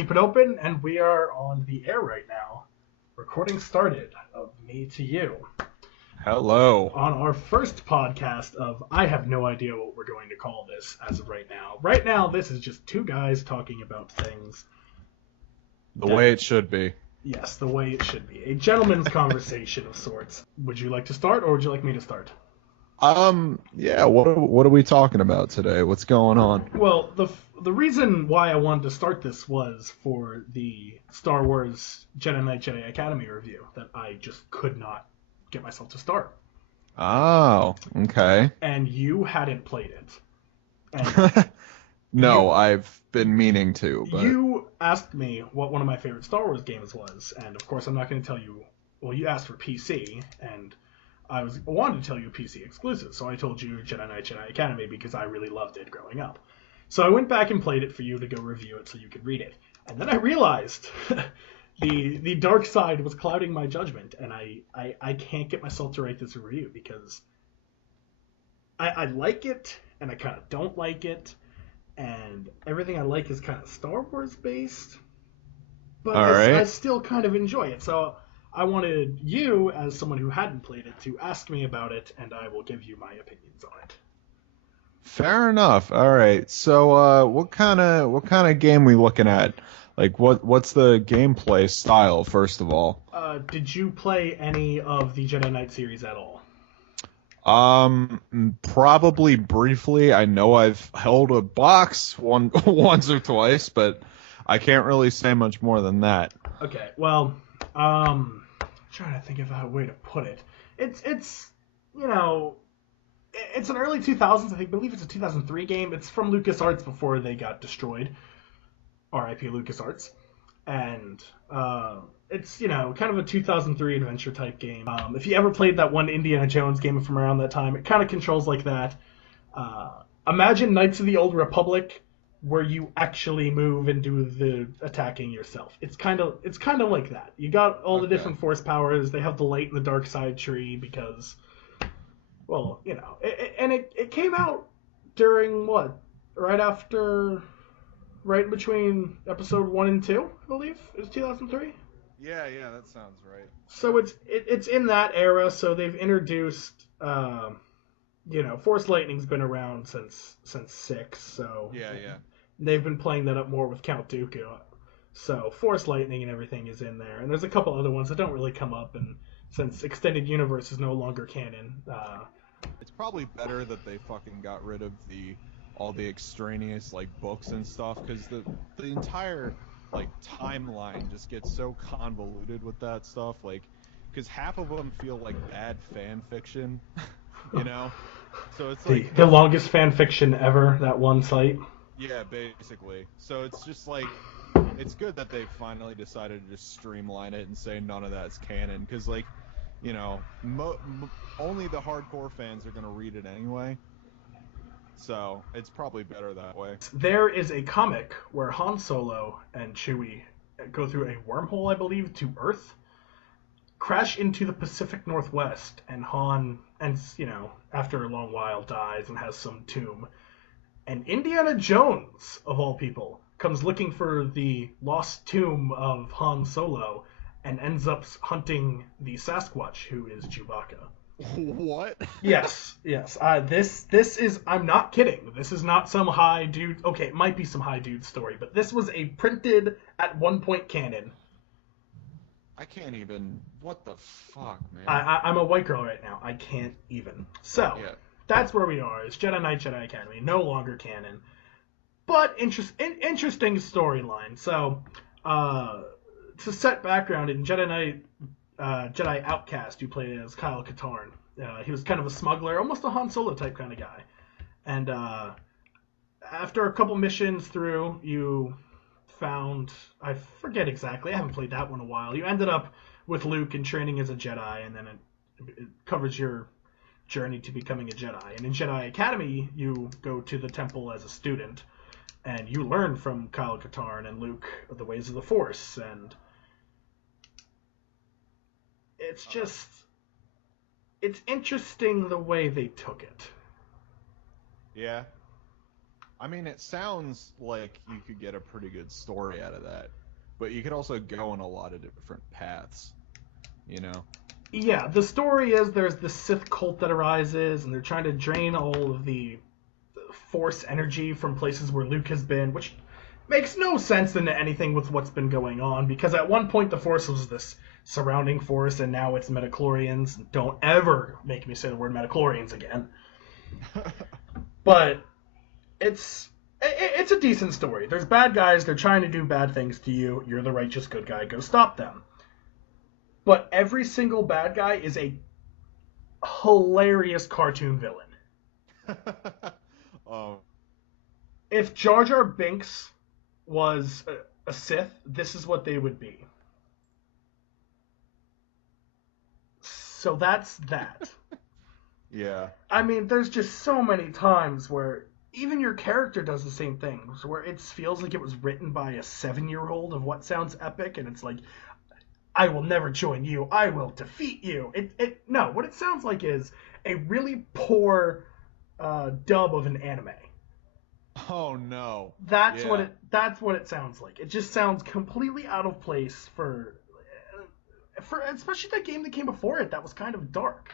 keep it open, and we are on the air right now. Recording started of me to you Hello. on our first podcast of I have no idea what we're going to call this as of right now. Right now, this is just two guys talking about things. The way it should be. Yes, the way it should be. A gentleman's conversation of sorts. Would you like to start, or would you like me to start? Yeah, what are we talking about today? What's going on? Well, the reason why I wanted to start this was for the Star Wars Jedi Knight Jedi Academy review that I just could not get myself to start. Oh, okay. And you hadn't played it. And No, I've been meaning to, but you asked me what one of my favorite Star Wars games was, and of course I'm not going to tell you. Well, you asked for PC, and I wanted to tell you a PC exclusive, so I told you Jedi Knight Jedi Academy because I really loved it growing up. So I went back and played it for you to go review it so you could read it. And then I realized the dark side was clouding my judgment, and I can't get myself to write this review because I like it, and I kind of don't like it, and everything I like is kind of Star Wars based, but I still kind of enjoy it. So I wanted you, as someone who hadn't played it, to ask me about it, and I will give you my opinions on it. fair enough. All right. So, what kind of game we looking at? Like, what's the gameplay style, first of all? Did you play any of the Jedi Knight series at all? Probably briefly. I know I've held a box once or twice, but I can't really say much more than that. Okay, well, trying to think of a way to put it. It's you know, it's an early 2000s. I believe it's a 2003 game. It's from LucasArts before they got destroyed. R.I.P. LucasArts. And it's, kind of a 2003 adventure type game. If you ever played that one Indiana Jones game from around that time, it kind of controls like that. Imagine Knights of the Old Republic, where you actually move and do the attacking yourself. It's kind of like that. You got all the different force powers. They have the light and the dark side tree because, well, it came out during what? Right in between episode 1 and 2, I believe. It was 2003. Yeah, that sounds right. So it's in that era. So they've introduced, Force Lightning's been around since 6. So Yeah. they've been playing that up more with Count Dooku. So Force Lightning and everything is in there, and there's a couple other ones that don't really come up. And since Extended Universe is no longer canon, It's probably better that they fucking got rid of all the extraneous books and stuff, because the entire timeline just gets so convoluted with that stuff, because half of them feel like bad fan fiction, so it's the longest fan fiction ever, that one site. Yeah, basically. So it's just it's good that they finally decided to just streamline it and say none of that's canon, because only the hardcore fans are going to read it anyway. So it's probably better that way. There is a comic where Han Solo and Chewie go through a wormhole, I believe, to Earth, crash into the Pacific Northwest, and Han, after a long while dies and has some tomb. And Indiana Jones, of all people, comes looking for the lost tomb of Han Solo and ends up hunting the Sasquatch, who is Chewbacca. What? Yes. This is, I'm not kidding. This is not some high dude. Okay, it might be some high dude story, but this was a printed at one point canon. I can't even. What the fuck, man? I'm a white girl right now. I can't even. So That's where we are. It's Jedi Knight Jedi Academy, no longer canon, but interesting storyline. So to set background, in Jedi Knight. Jedi Outcast, who played as Kyle Katarn. He was kind of a smuggler, almost a Han Solo type kind of guy. And after a couple missions through, you found, I forget exactly, I haven't played that one in a while. You ended up with Luke and training as a Jedi, and then it covers your journey to becoming a Jedi. And in Jedi Academy, you go to the temple as a student, and you learn from Kyle Katarn and Luke the ways of the Force, and it's interesting the way they took it. Yeah. I mean, it sounds like you could get a pretty good story out of that, but you could also go in a lot of different paths, you know? Yeah, the story is there's this Sith cult that arises, and they're trying to drain all of the Force energy from places where Luke has been, which makes no sense into anything with what's been going on, because at one point the Force was this surrounding force, and now it's Metachlorians. Don't ever make me say the word Metachlorians again. But it's a decent story. There's bad guys, they're trying to do bad things to you, you're the righteous good guy, go stop them. But every single bad guy is a hilarious cartoon villain. Oh. If Jar Jar Binks was a Sith, this is what they would be. So that's that. Yeah. I mean, there's just so many times where even your character does the same thing, where it feels like it was written by a 7-year-old of what sounds epic, and it's like, I will never join you, I will defeat you. No, what it sounds like is a really poor dub of an anime. Oh no. That's what it sounds like. It just sounds completely out of place for especially that game that came before it that was kind of dark.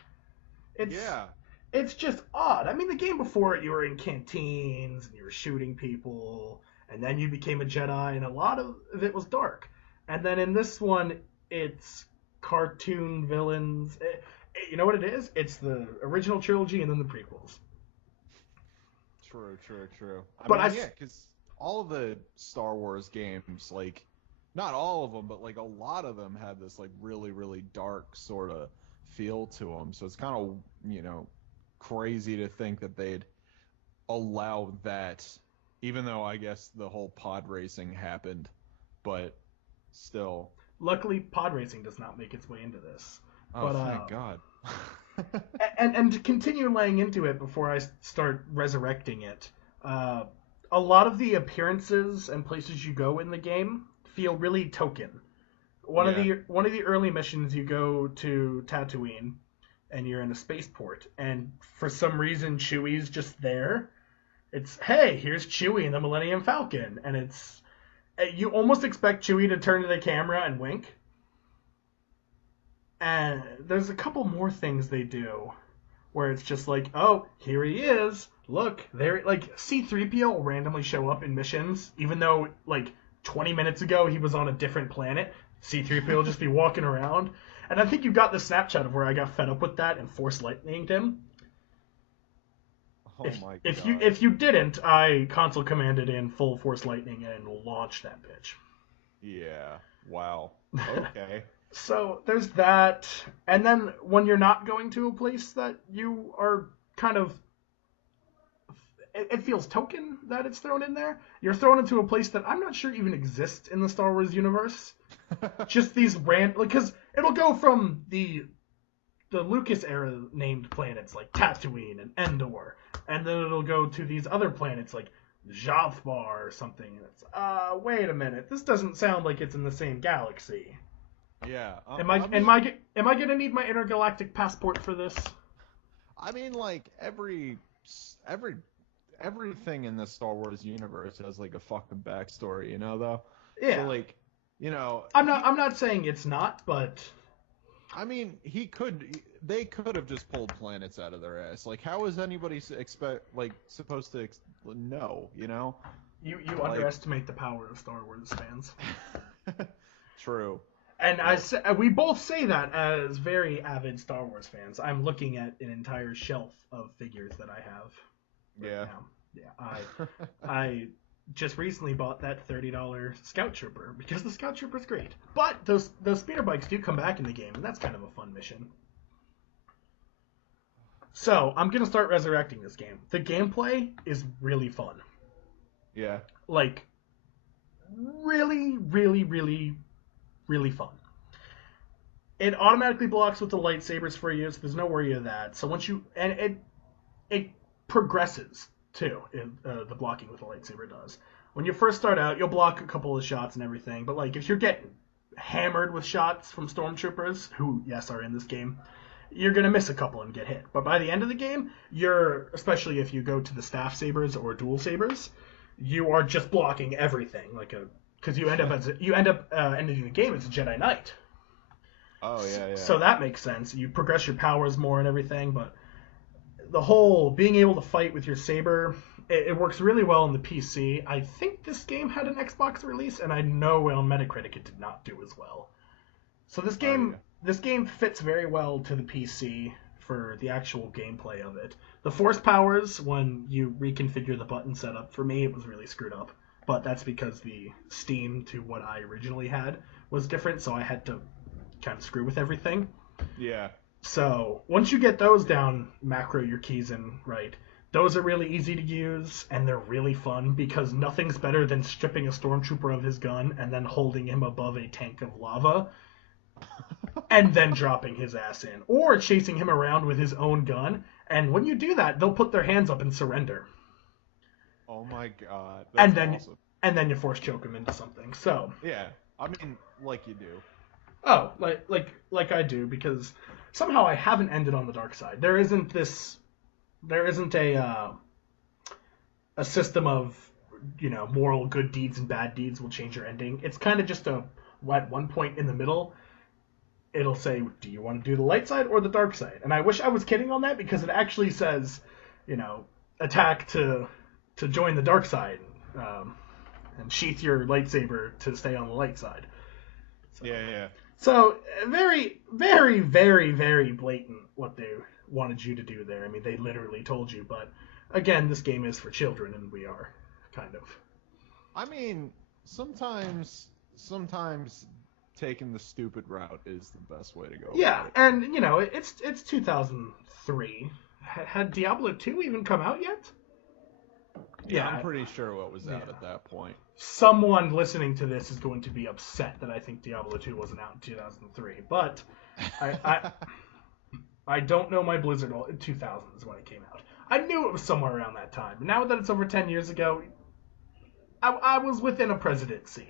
It's just odd. I mean, the game before it, you were in canteens and you were shooting people, and then you became a Jedi, and a lot of it was dark. And then in this one, it's cartoon villains. You know what it is? It's the original trilogy and then the prequels. True. But yeah, because all of the Star Wars games, like, not all of them, but like a lot of them had this like really, really dark sort of feel to them. So it's kind of, crazy to think that they'd allow that, even though I guess the whole pod racing happened, but still. Luckily, pod racing does not make its way into this. Oh, thank God. and to continue laying into it before I start resurrecting it, a lot of the appearances and places you go in the game feel really token. One of the early missions, you go to Tatooine, and you're in a spaceport, and for some reason Chewie's just there. It's, hey, here's Chewie and the Millennium Falcon, and it's, you almost expect Chewie to turn to the camera and wink. And there's a couple more things they do where it's just like, oh, here he is. Look, there, like, C-3PO will randomly show up in missions, even though, like, 20 minutes ago he was on a different planet. C-3PO will just be walking around. And I think you got the Snapchat of where I got fed up with that and Force Lightninged him. Oh my God. If you didn't, I console commanded in full Force Lightning and launched that bitch. Yeah. Wow. Okay. So there's that, and then when you're not going to a place that you are kind of, it feels token that it's thrown in there. You're thrown into a place that I'm not sure even exists in the Star Wars universe. Just these because it'll go from the Lucas era named planets like Tatooine and Endor, and then it'll go to these other planets like Javbar or something. And it's wait a minute, this doesn't sound like it's in the same galaxy. Yeah. Am I gonna need my intergalactic passport for this? I mean, like everything in the Star Wars universe has like a fucking backstory, though. Yeah. So, like, I'm not saying it's not, but I mean, they could have just pulled planets out of their ass. Like, how is anybody supposed to know? You underestimate the power of Star Wars fans. True. And we both say that as very avid Star Wars fans. I'm looking at an entire shelf of figures that I have right now. Yeah, I just recently bought that $30 Scout Trooper because the Scout Trooper's great. But those speeder bikes do come back in the game, and that's kind of a fun mission. So I'm gonna start resurrecting this game. The gameplay is really fun. Yeah. Like, really, really, really, really fun. It automatically blocks with the lightsabers for you, so there's no worry of that. So once it progresses too. The blocking with the lightsaber does. When you first start out, you'll block a couple of shots and everything, but like if you're getting hammered with shots from stormtroopers, who yes are in this game, you're going to miss a couple and get hit. But by the end of the game, especially if you go to the staff sabers or dual sabers, you are just blocking everything, because you end up ending the game as a Jedi Knight. Oh yeah. So that makes sense. You progress your powers more and everything, but the whole being able to fight with your saber, it works really well on the PC. I think this game had an Xbox release, and I know on Metacritic it did not do as well. So this game fits very well to the PC for the actual gameplay of it. The force powers, when you reconfigure the button setup, for me it was really screwed up. But that's because the Steam to what I originally had was different, so I had to kind of screw with everything. Yeah. So once you get those down, macro your keys in right, those are really easy to use, and they're really fun because nothing's better than stripping a stormtrooper of his gun and then holding him above a tank of lava and then dropping his ass in, or chasing him around with his own gun. And when you do that, they'll put their hands up and surrender. Oh my god, that's awesome. And then you force choke him into something. So yeah, I mean, like you do. Oh, like I do, because somehow I haven't ended on the dark side. There isn't a system of, moral good deeds and bad deeds will change your ending. It's kind of just at one point in the middle, it'll say, do you want to do the light side or the dark side? And I wish I was kidding on that, because it actually says, attack to join the dark side, and sheath your lightsaber to stay on the light side. So, yeah. So very, very, very, very blatant what they wanted you to do there. I mean, they literally told you, but again, this game is for children, and we are kind of. I mean, sometimes taking the stupid route is the best way to go. Yeah, and it's 2003. Had Diablo 2 even come out yet? Yeah, I'm pretty sure what was out at that point. Someone listening to this is going to be upset that I think Diablo 2 wasn't out in 2003, but I don't know my Blizzard. 2000 is when it came out. I knew it was somewhere around that time. Now that it's over 10 years ago, I was within a presidency.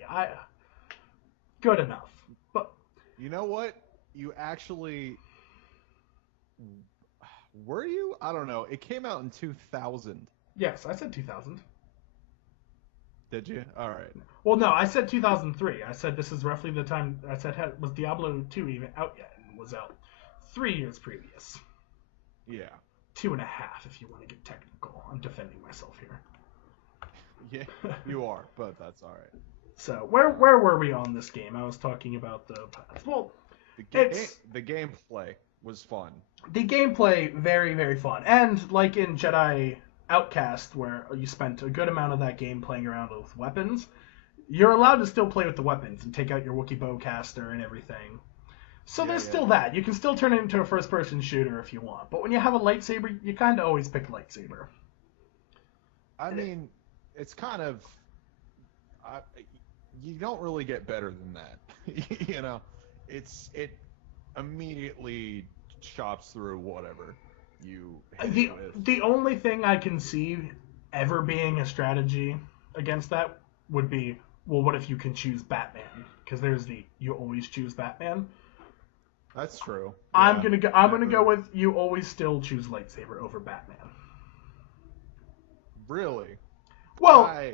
Good enough. But you know what? You actually... Were you? I don't know. It came out in 2000. Yes, I said 2000. Did you? All right. Well, no, I said 2003. I said this is roughly the time. I said, was Diablo 2 even out yet? And was out 3 years previous. Yeah. 2.5, if you want to get technical. I'm defending myself here. Yeah, you are, but that's all right. So where were we on this game? I was talking about the the gameplay was fun. The gameplay very, very fun, and like in Jedi Outcast, where you spent a good amount of that game playing around with weapons, you're allowed to still play with the weapons and take out your Wookiee bowcaster and everything. So there's still that. You can still turn it into a first-person shooter if you want. But when you have a lightsaber, you kind of always pick lightsaber. I mean, it's kind of... you don't really get better than that. It immediately chops through whatever you hit with. The only thing I can see ever being a strategy against that would be, well, what if you can choose Batman? Because there's you always choose Batman. That's true. I'm gonna go with you always still choose lightsaber over Batman. Really? Well, I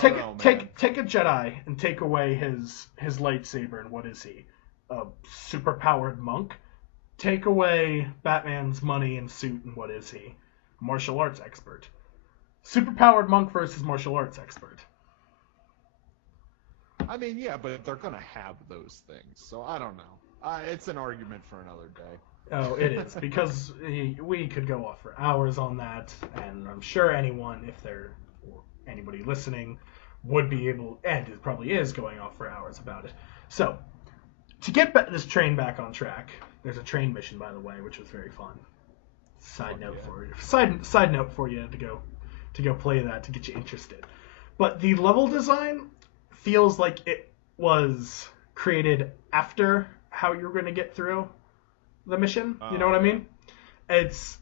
don't know, man. Take a Jedi and take away his lightsaber, and what is he? A superpowered monk? Take away Batman's money and suit, and what is he? Martial arts expert. Superpowered monk versus martial arts expert. I mean, yeah, but they're gonna have those things, so I don't know. It's an argument for another day. Oh, it is, because we could go off for hours on that, and I'm sure anyone, anybody listening, would be able, and it probably is going off for hours about it. So, to get this train back on track, there's a train mission, by the way, which was very fun. Side note for you to go play that to get you interested. But the level design feels like it was created after how you're going to get through the mission. You know what I mean? It's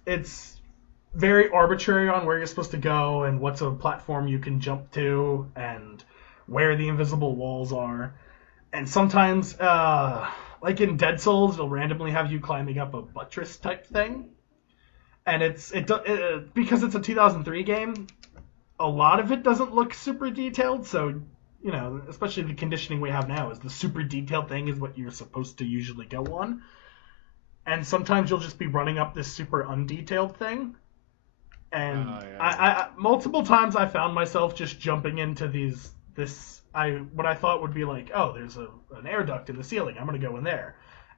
very arbitrary on where you're supposed to go and what's a platform you can jump to and where the invisible walls are. And sometimes Like in Dead Souls, it'll randomly have you climbing up a buttress type thing, and because it's a 2003 game, a lot of it doesn't look super detailed. So especially the conditioning we have now is the super detailed thing is what you're supposed to usually go on, and sometimes you'll just be running up this super undetailed thing. And I multiple times I found myself just jumping into what I thought would be like, oh, there's an air duct in the ceiling, I'm gonna go in there,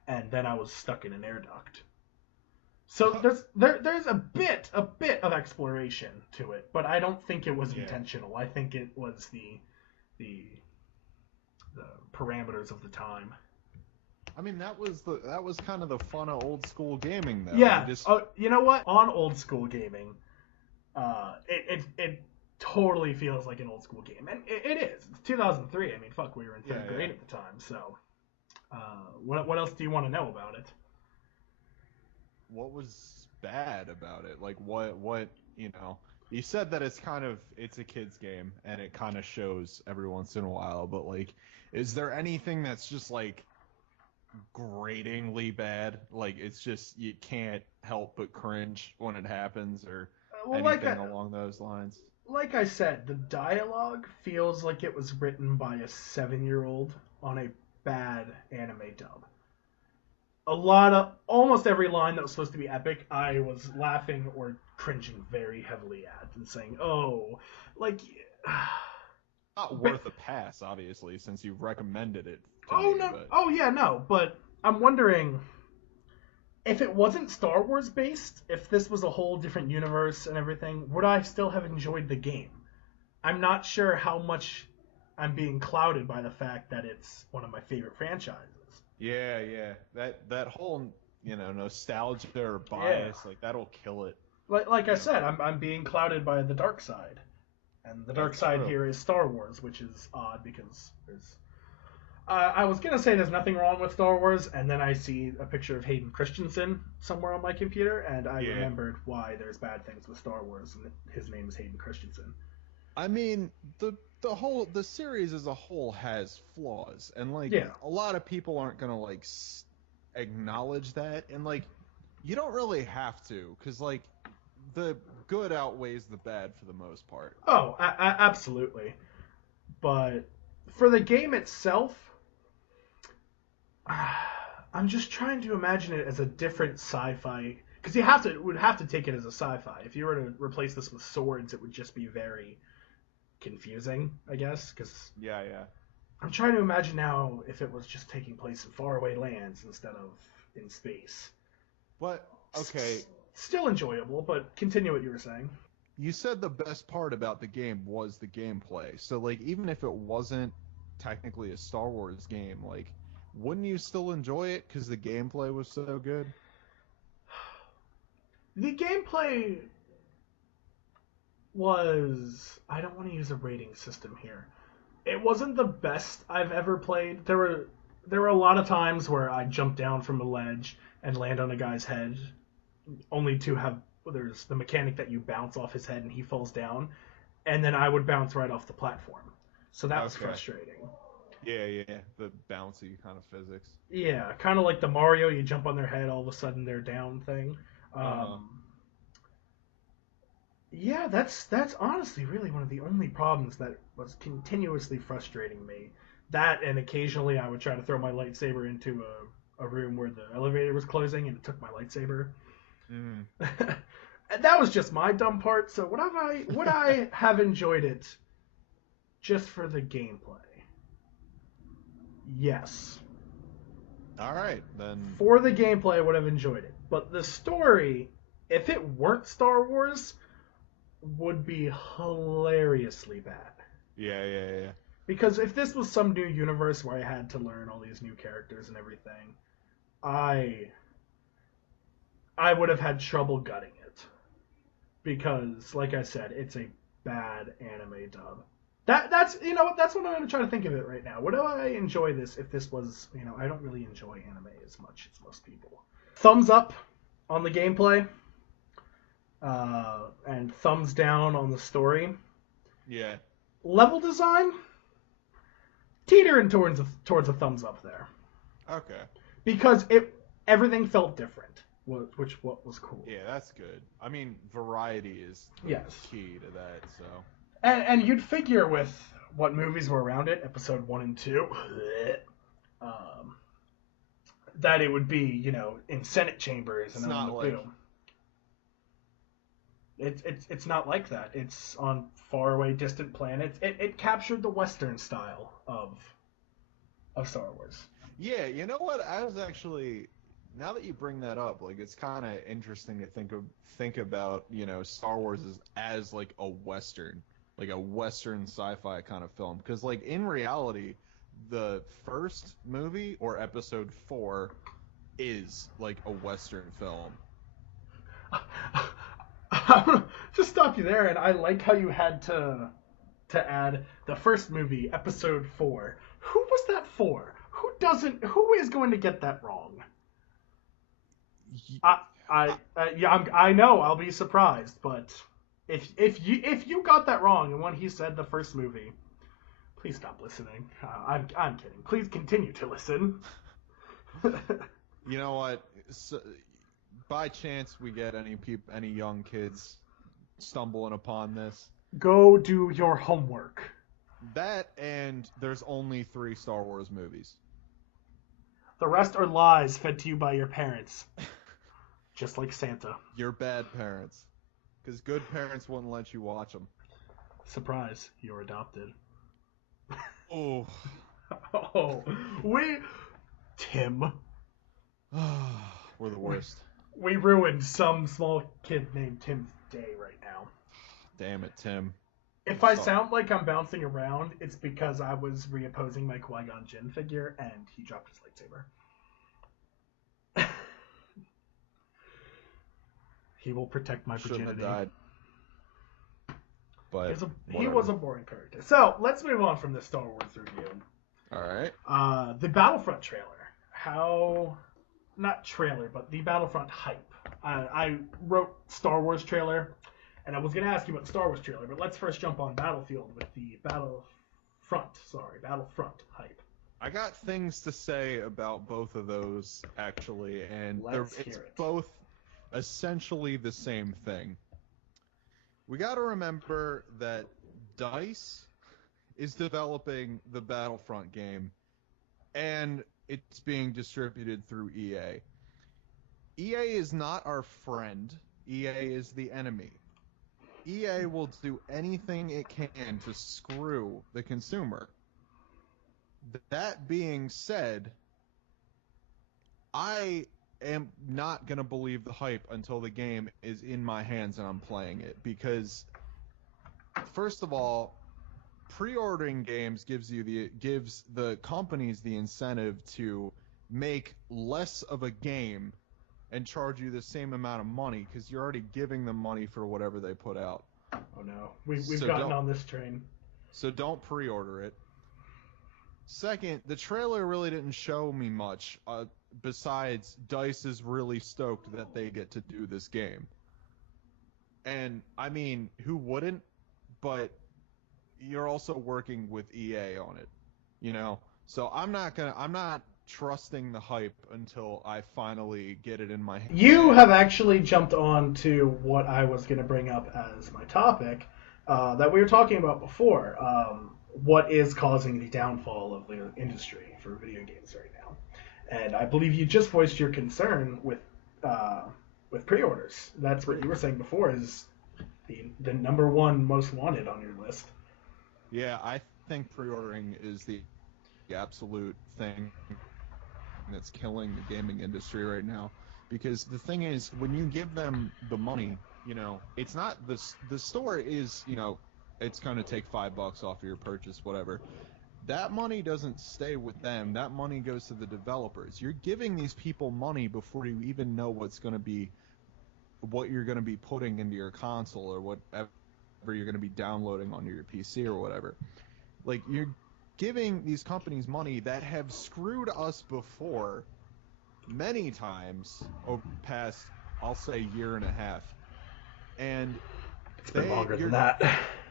and then I was stuck in an air duct. So there's a bit of exploration to it, but I don't think it was intentional. I think it was the parameters of the time. I mean, that was kind of the fun of old school gaming, though. Yeah. You know what? On old school gaming, it totally feels like an old school game, and it is. It's 2003. I mean, fuck, we were in third grade at the time. So, what else do you want to know about it? What was bad about it? Like, what you said that it's a kid's game, and it kind of shows every once in a while. But like, is there anything that's just like gratingly bad? Like, it's just you can't help but cringe when it happens, or anything along those lines? Like I said, the dialogue feels like it was written by a 7-year-old on a bad anime dub. Almost every line that was supposed to be epic, I was laughing or cringing very heavily at and saying, oh, like... Not worth a pass, obviously, since you've recommended it to me. No. But... Oh, yeah, no, but I'm wondering... If it wasn't Star Wars based, if this was a whole different universe and everything, would I still have enjoyed the game? I'm not sure how much I'm being clouded by the fact that it's one of my favorite franchises. Yeah. That whole, nostalgia or bias, like, that'll kill it. Like I said, I'm being clouded by the dark side. And the dark side here is Star Wars, which is odd because there's... I was going to say there's nothing wrong with Star Wars, and then I see a picture of Hayden Christensen somewhere on my computer, and I remembered why there's bad things with Star Wars, and his name is Hayden Christensen. I mean, the series as a whole has flaws, and a lot of people aren't going to acknowledge that, and you don't really have to, because the good outweighs the bad for the most part. Oh, absolutely. But for the game itself, I'm just trying to imagine it as a different sci-fi, because you would have to take it as a sci-fi. If you were to replace this with swords, it would just be very confusing, I guess. Yeah. I'm trying to imagine now if it was just taking place in faraway lands instead of in space. But okay, still enjoyable, but continue what you were saying. You said the best part about the game was the gameplay. So even if it wasn't technically a Star Wars game, wouldn't you still enjoy it because the gameplay was so good? The gameplay was... I don't want to use a rating system here. It wasn't the best I've ever played. There were a lot of times where I jumped down from a ledge and land on a guy's head, only to have... There's the mechanic that you bounce off his head and he falls down, and then I would bounce right off the platform. So that was frustrating. Yeah, the bouncy kind of physics. Yeah, kind of like the Mario, you jump on their head, all of a sudden they're down thing. Yeah, that's honestly really one of the only problems that was continuously frustrating me. That, and occasionally I would try to throw my lightsaber into a room where the elevator was closing and it took my lightsaber. Mm. And that was just my dumb part, so would I have enjoyed it just for the gameplay? Yes. Alright, then... For the gameplay, I would have enjoyed it. But the story, if it weren't Star Wars, would be hilariously bad. Yeah. Because if this was some new universe where I had to learn all these new characters and everything, I would have had trouble gutting it. Because, like I said, it's a bad anime dub. That's what I'm going to try to think of it right now. Would I enjoy this if this was, I don't really enjoy anime as much as most people. Thumbs up on the gameplay, and thumbs down on the story. Yeah. Level design, teetering towards a thumbs up there. Okay. because everything felt different, which what was cool. Yeah, that's good. I mean, variety is the key to that. So, and you'd figure with what movies were around it, episode 1 and 2, that it would be, in Senate chambers and on the boom. It's not like that. It's on faraway, distant planets. It captured the Western style of Star Wars. Yeah, you know what? I was actually, now that you bring that up, like, it's kind of interesting to think about, Star Wars as like a Western sci-fi kind of film, because like in reality, the first movie or episode 4 is like a Western film. Just stop you there, and I like how you had to add the first movie, episode 4. Who was that for? Who is going to get that wrong? I know, I'll be surprised, but if you got that wrong, and when he said the first movie, please stop listening. I'm kidding. Please continue to listen. You know what? So, by chance we get any young kids stumbling upon this, go do your homework. That, and there's only 3 Star Wars movies. The rest are lies fed to you by your parents. Just like Santa. You're bad parents. Because good parents wouldn't let you watch them. Surprise, you're adopted. Oh. Tim. We're the worst. We ruined some small kid named Tim's day right now. Damn it, Tim. If I sound like I'm bouncing around, it's because I was reopposing my Qui-Gon Jinn figure, and he dropped his lightsaber. He will protect my virginity. Shouldn't have died. But he was a boring character. So, let's move on from this Star Wars review. Alright. The Battlefront trailer. Not trailer, but the Battlefront hype. I wrote Star Wars trailer, and I was going to ask you about Star Wars trailer, but let's first jump on Battlefield with the Battlefront hype. I got things to say about both of those, actually, and it's both essentially the same thing. We got to remember that DICE is developing the Battlefront game, and it's being distributed through EA. EA is not our friend. EA is the enemy. EA will do anything it can to screw the consumer. That being said, I am not going to believe the hype until the game is in my hands and I'm playing it, because first of all, pre-ordering games gives the companies the incentive to make less of a game and charge you the same amount of money, because you're already giving them money for whatever they put out. Oh no, we've gotten on this train. So don't pre-order it. Second, the trailer really didn't show me much, besides DICE is really stoked that they get to do this game. And, I mean, who wouldn't? But you're also working with EA on it, So I'm not trusting the hype until I finally get it in my hand. You have actually jumped on to what I was going to bring up as my topic that we were talking about before. What is causing the downfall of the industry for video games right now? And I believe you just voiced your concern with pre-orders. That's what you were saying before is the number one most wanted on your list. Yeah, I think pre-ordering is the absolute thing that's killing the gaming industry right now. Because the thing is, when you give them the money, it's not the store is, it's going to take $5 off of your purchase, whatever. That money doesn't stay with them. That money goes to the developers. You're giving these people money before you even know what you're going to be putting into your console or whatever you're going to be downloading onto your PC or whatever. Like, you're giving these companies money that have screwed us before many times over the past, I'll say, year and a half. And it's been longer than that.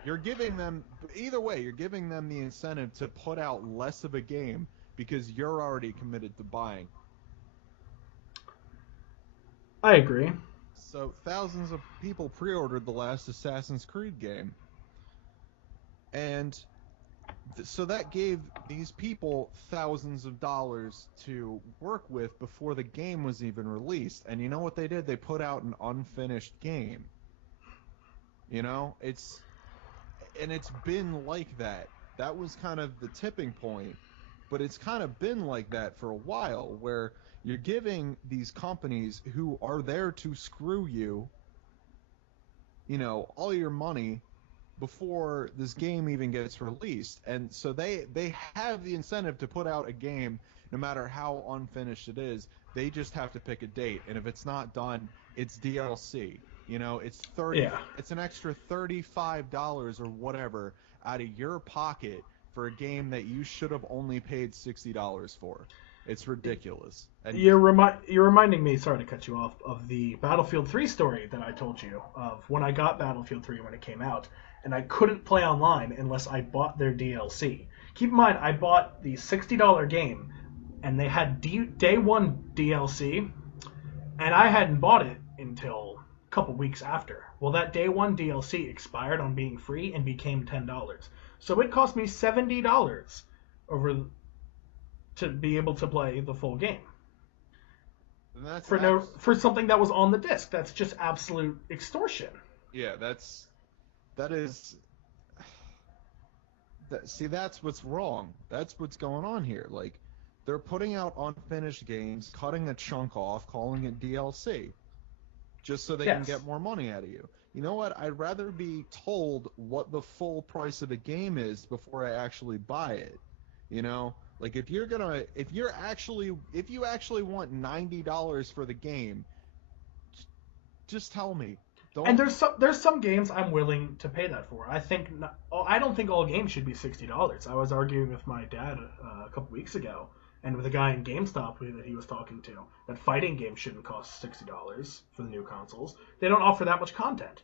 You're giving them, either way, you're giving them the incentive to put out less of a game because you're already committed to buying. I agree. So thousands of people pre-ordered the last Assassin's Creed game. And so that gave these people thousands of dollars to work with before the game was even released. And you know what they did? They put out an unfinished game. You know, it's been like that. That was kind of the tipping point, but it's kind of been like that for a while, where you're giving these companies who are there to screw you, you know, all your money before this game even gets released. And so they have the incentive to put out a game no matter how unfinished it is. They just have to pick a date, and if it's not done, it's DLC. You know, it's an extra $35 or whatever out of your pocket for a game that you should have only paid $60 for. It's ridiculous. And you're reminding me, sorry to cut you off, of the Battlefield 3 story that I told you of when I got Battlefield 3 when it came out, and I couldn't play online unless I bought their DLC. Keep in mind, I bought the $60 game, and they had day one DLC, and I hadn't bought it until a couple weeks after. Well, that day one DLC expired on being free and became $10. So it cost me $70 over to be able to play the full game. For something that was on the disc. That's just absolute extortion. Yeah, that's what's wrong. That's what's going on here. Like, they're putting out unfinished games, cutting a chunk off, calling it DLC, just so they can get more money out of you. You know what? I'd rather be told what the full price of a game is before I actually buy it. You know? Like, if you actually want $90 for the game, just tell me. And there's some games I'm willing to pay that for. I don't think all games should be $60. I was arguing with my dad a couple weeks ago, and with a guy in GameStop that he was talking to, that fighting games shouldn't cost $60 for the new consoles. They don't offer that much content.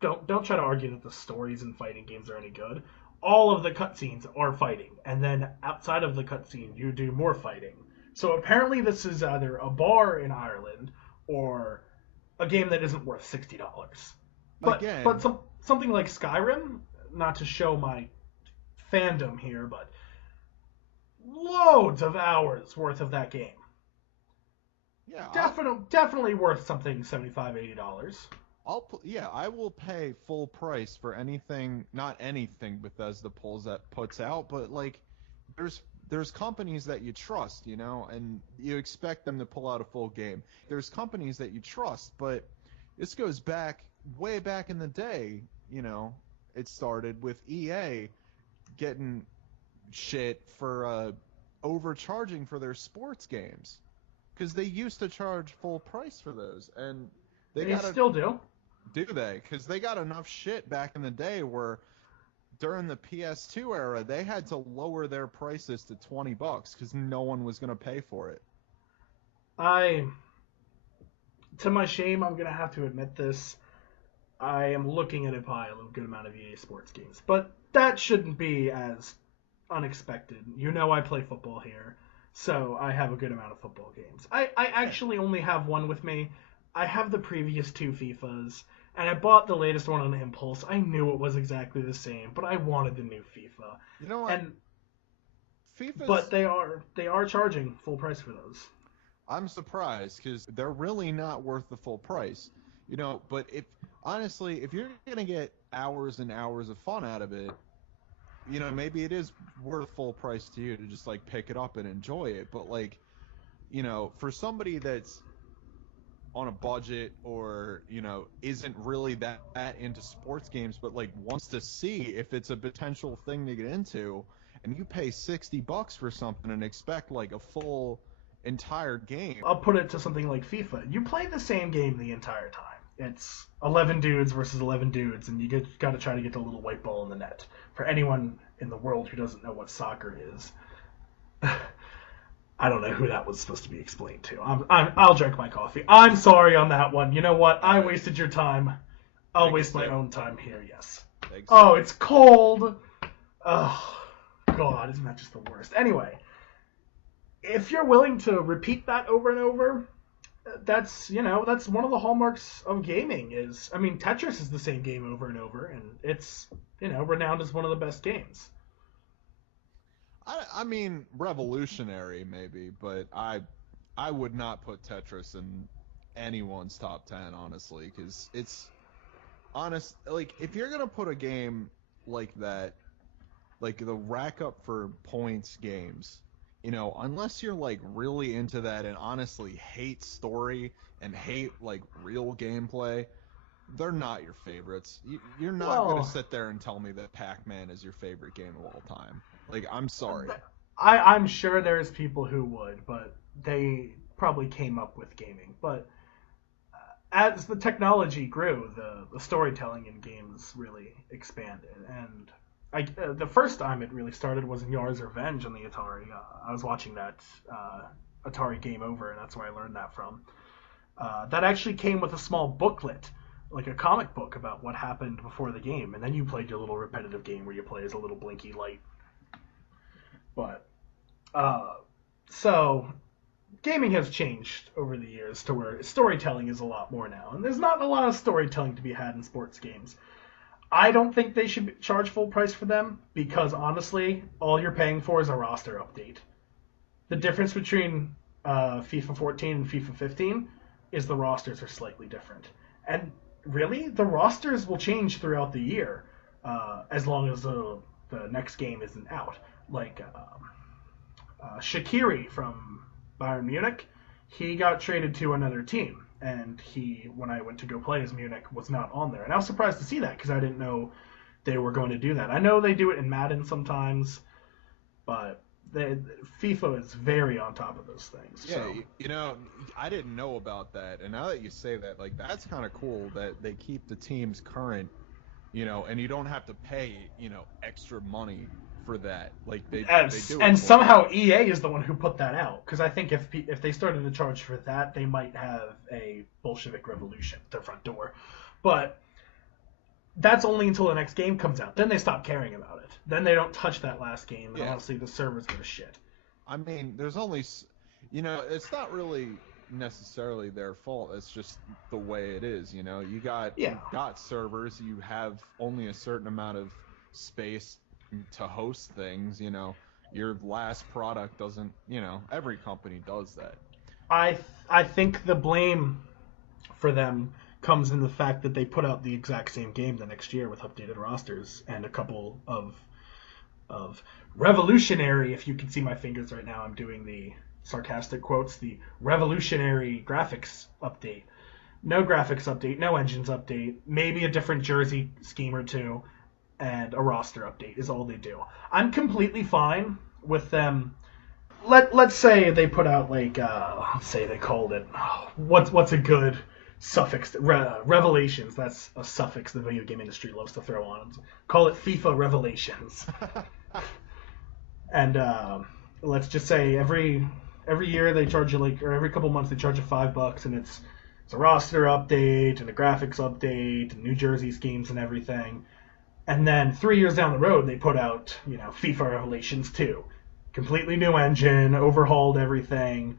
Don't try to argue that the stories in fighting games are any good. All of the cutscenes are fighting, and then outside of the cutscene, you do more fighting. So apparently this is either a bar in Ireland or a game that isn't worth $60. But something like Skyrim, not to show my fandom here, but loads of hours worth of that game. Yeah, definitely worth something $75-$80. I will pay full price for anything, not anything Bethesda puts out, but like there's companies that you trust, you know, and you expect them to pull out a full game. There's companies that you trust, but this goes way back in the day, you know. It started with EA getting shit for overcharging for their sports games, because they used to charge full price for those, and they still do. Do they? Because they got enough shit back in the day where during the PS2 era they had to lower their prices to $20 because no one was going to pay for it. To my shame, I'm going to have to admit this. I am looking at a pile of a good amount of EA Sports games, but that shouldn't be as unexpected. You know, I play football here, so I have a good amount of football games. I actually only have one with me. I have the previous two FIFAs, and I bought the latest one on impulse. I knew it was exactly the same, but I wanted the new FIFA. You know what? But they are charging full price for those. I'm surprised, because they're really not worth the full price. You know, but if you're gonna get hours and hours of fun out of it, you know, maybe it is worth full price to you to just like pick it up and enjoy it. But like, you know, for somebody that's on a budget, or, you know, isn't really that into sports games, but like wants to see if it's a potential thing to get into, and you pay $60 for something and expect like a full entire game. I'll put it to something like FIFA. You play the same game the entire time. It's 11 dudes versus 11 dudes, and you got to try to get the little white ball in the net. For anyone in the world who doesn't know what soccer is, I don't know who that was supposed to be explained to. I'll drink my coffee. I'm sorry on that one. You know what? I wasted your time. I'll waste my own time here, yes. Thanks. Oh, it's cold. Oh, God, isn't that just the worst? Anyway, if you're willing to repeat that over and over, that's one of the hallmarks of gaming. Tetris is the same game over and over, and it's renowned as one of the best games. I mean, revolutionary maybe, but I would not put Tetris in anyone's top 10, honestly, because it's honest. Like, if you're gonna put a game like that, like the rack up for points games, unless you're like really into that and honestly hate story and hate like real gameplay, they're not your favorites. You're not gonna Well, sit there and tell me that Pac-Man is your favorite game of all time. Like, I'm sorry. I'm sure there's people who would, but they probably came up with gaming. But as the technology grew, the storytelling in games really expanded. And the first time it really started was in Yar's Revenge on the Atari. I was watching that Atari Game Over, and that's where I learned that from. That actually came with a small booklet, like a comic book about what happened before the game, and then you played your little repetitive game where you play as a little blinky light. But uh, so gaming has changed over the years to where storytelling is a lot more now, and there's not a lot of storytelling to be had in sports games. I don't think they should charge full price for them because honestly, all you're paying for is a roster update. The difference between FIFA 14 and FIFA 15 is the rosters are slightly different, and really the rosters will change throughout the year as long as the next game isn't out. Like Shaqiri from Bayern Munich, he got traded to another team, and when I went to go play as Munich, was not on there, and I was surprised to see that because I didn't know they were going to do that. I know they do it in Madden sometimes, but FIFA is very on top of those things. Yeah, So. I didn't know about that, and now that you say that, like, that's kind of cool that they keep the teams current, and you don't have to pay, extra money for that. Like they do it And for somehow EA is the one who put that out because I think if they started to charge for that, they might have a Bolshevik revolution at their front door. But that's only until the next game comes out. Then they stop caring about it. Then they don't touch that last game, and you. Yeah. honestly, the servers go to shit. I mean, there's only, it's not really necessarily their fault. It's just the way it is. You got Yeah. you've got servers. You have only a certain amount of space to host things. Your last product doesn't. Every company does that. I think the blame for them comes in the fact that they put out the exact same game the next year with updated rosters and a couple of revolutionary. If you can see my fingers right now, I'm doing the sarcastic quotes. The revolutionary graphics update. No graphics update, no engines update, maybe a different jersey scheme or two, and a roster update is all they do. I'm completely fine with them. Let's say they put out like let's say they called it what's a good suffix revelations. That's a suffix the video game industry loves to throw on. Call it FIFA Revelations. And let's just say every year they charge you or every couple months they charge you $5, and it's a roster update and a graphics update and New Jersey schemes and everything. And then 3 years down the road they put out FIFA Revelations 2, completely new engine, overhauled everything,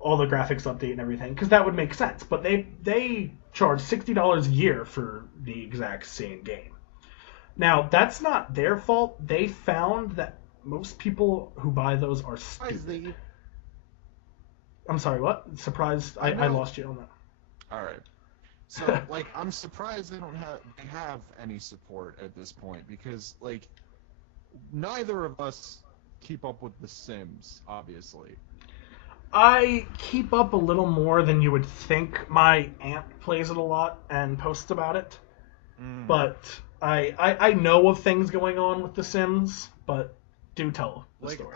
all the graphics update and everything, because that would make sense. But they charge $60 a year for the exact same game. Now that's not their fault. They found that most people who buy those are stupid. I'm sorry, what? Surprised? I lost you on that. All right. So, like, I'm surprised they have any support at this point because, like, neither of us keep up with The Sims, obviously. I keep up a little more than you would think. My aunt plays it a lot and posts about it, but I know of things going on with The Sims, but do tell the story.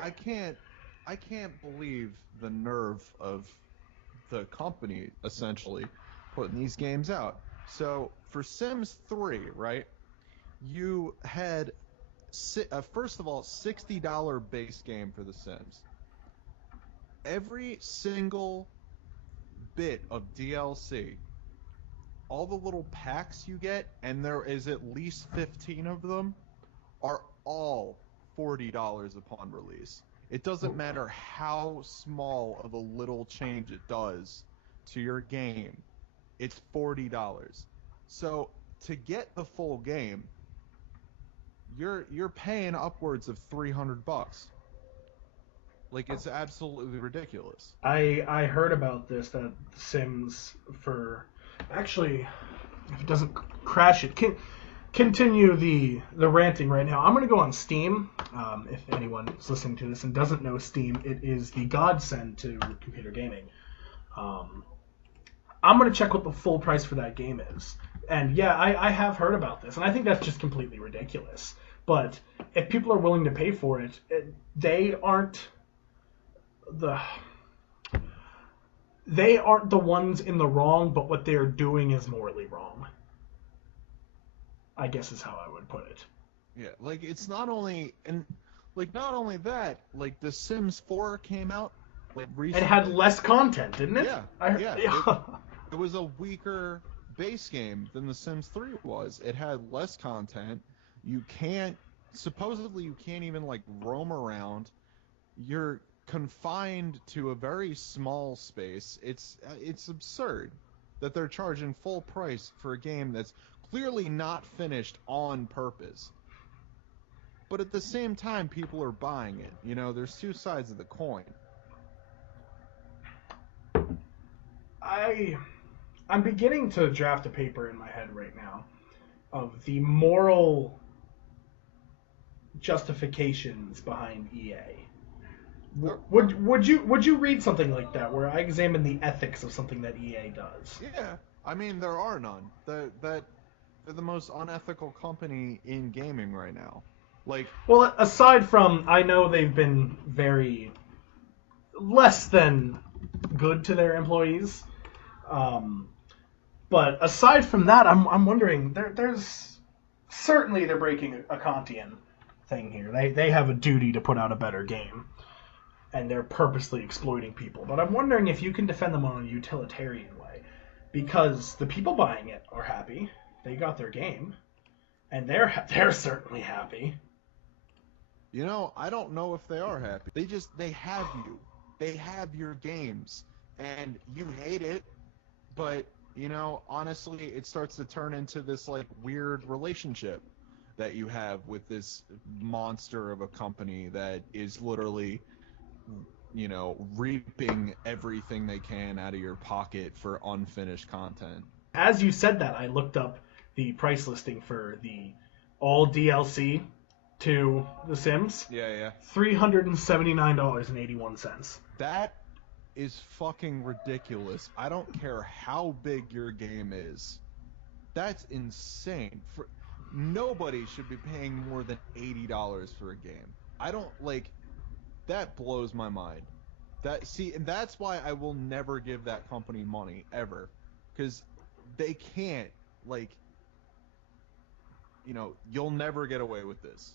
I can't believe the nerve of the company essentially putting these games out. So for Sims 3, right? You had first of all $60 base game for The Sims. Every single bit of DLC, all the little packs you get, and there is at least 15 of them, are all $40 upon release. It doesn't matter how small of a little change it does to your game, it's $40. So to get the full game, you're paying upwards of $300. Like, it's absolutely ridiculous. I heard about this, that Sims for actually, if it doesn't crash it, continue the ranting right now. I'm gonna go on Steam. If anyone is listening to this and doesn't know Steam, it is the godsend to computer gaming. I'm gonna check what the full price for that game is. And yeah, I have heard about this, and I think that's just completely ridiculous. But if people are willing to pay for it, they aren't the ones in the wrong, but what they're doing is morally wrong. I guess is how I would put it. Yeah, like it's not only that, like The Sims 4 came out like recently. It had less content, didn't it? Yeah. It was a weaker base game than The Sims 3 was. It had less content. Supposedly you can't even like roam around. You're confined to a very small space. It's absurd that they're charging full price for a game that's clearly not finished on purpose. But at the same time, people are buying it. You know, there's two sides of the coin. I'm beginning to draft a paper in my head right now of the moral justifications behind EA. Would you read something like that where I examine the ethics of something that EA does? Yeah, I mean there are none. They're the most unethical company in gaming right now. Like, well, aside from I know they've been very less than good to their employees, but aside from that, I'm wondering there's certainly they're breaking a Kantian thing here. They have a duty to put out a better game. And they're purposely exploiting people. But I'm wondering if you can defend them on a utilitarian way. Because the people buying it are happy. They got their game. And they're certainly happy. You know, I don't know if they are happy. They have you. They have your games. And you hate it. But, you know, honestly, it starts to turn into this, like, weird relationship that you have with this monster of a company that is literally, you know, reaping everything they can out of your pocket for unfinished content. As you said that, I looked up the price listing for the all DLC to The Sims. Yeah. $379.81. That is fucking ridiculous. I don't care how big your game is. That's insane. Nobody should be paying more than $80 for a game. I don't like. That blows my mind. And that's why I will never give that company money ever, because they can't, like, you know, you'll never get away with this.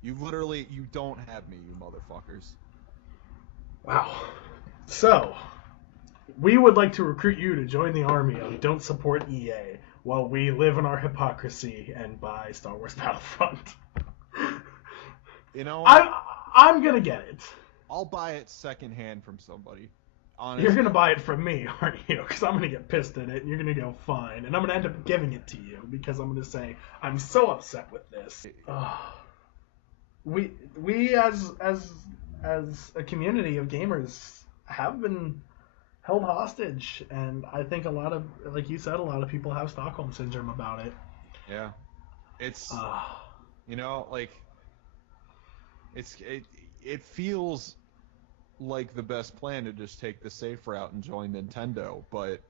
You don't have me, you motherfuckers. Wow. So, we would like to recruit you to join the army of Don't Support EA while we live in our hypocrisy and buy Star Wars Battlefront. You know, I'm gonna get it. I'll buy it secondhand from somebody. Honestly. You're gonna buy it from me, aren't you? Because I'm gonna get pissed at it, and you're gonna go fine, and I'm gonna end up giving it to you because I'm gonna say I'm so upset with this. We as a community of gamers have been held hostage, and I think a lot of, like you said, a lot of people have Stockholm syndrome about it. Yeah, it's you know, like. It feels like the best plan to just take the safe route and join Nintendo, but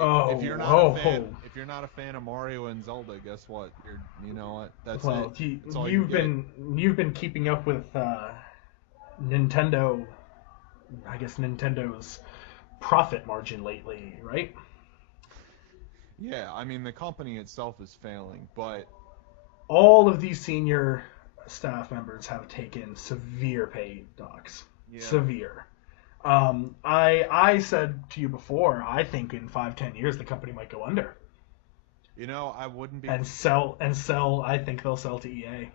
if you're not a fan of Mario and Zelda, guess what? You know what? That's it. That's all you've been keeping up with Nintendo. I guess Nintendo's profit margin lately, right? Yeah, I mean the company itself is failing, but all of these senior staff members have taken severe pay docks. Yeah. Severe. I said to you before, I think in 5-10 years the company might go under. You know, I wouldn't be... And sell, I think they'll sell to EA.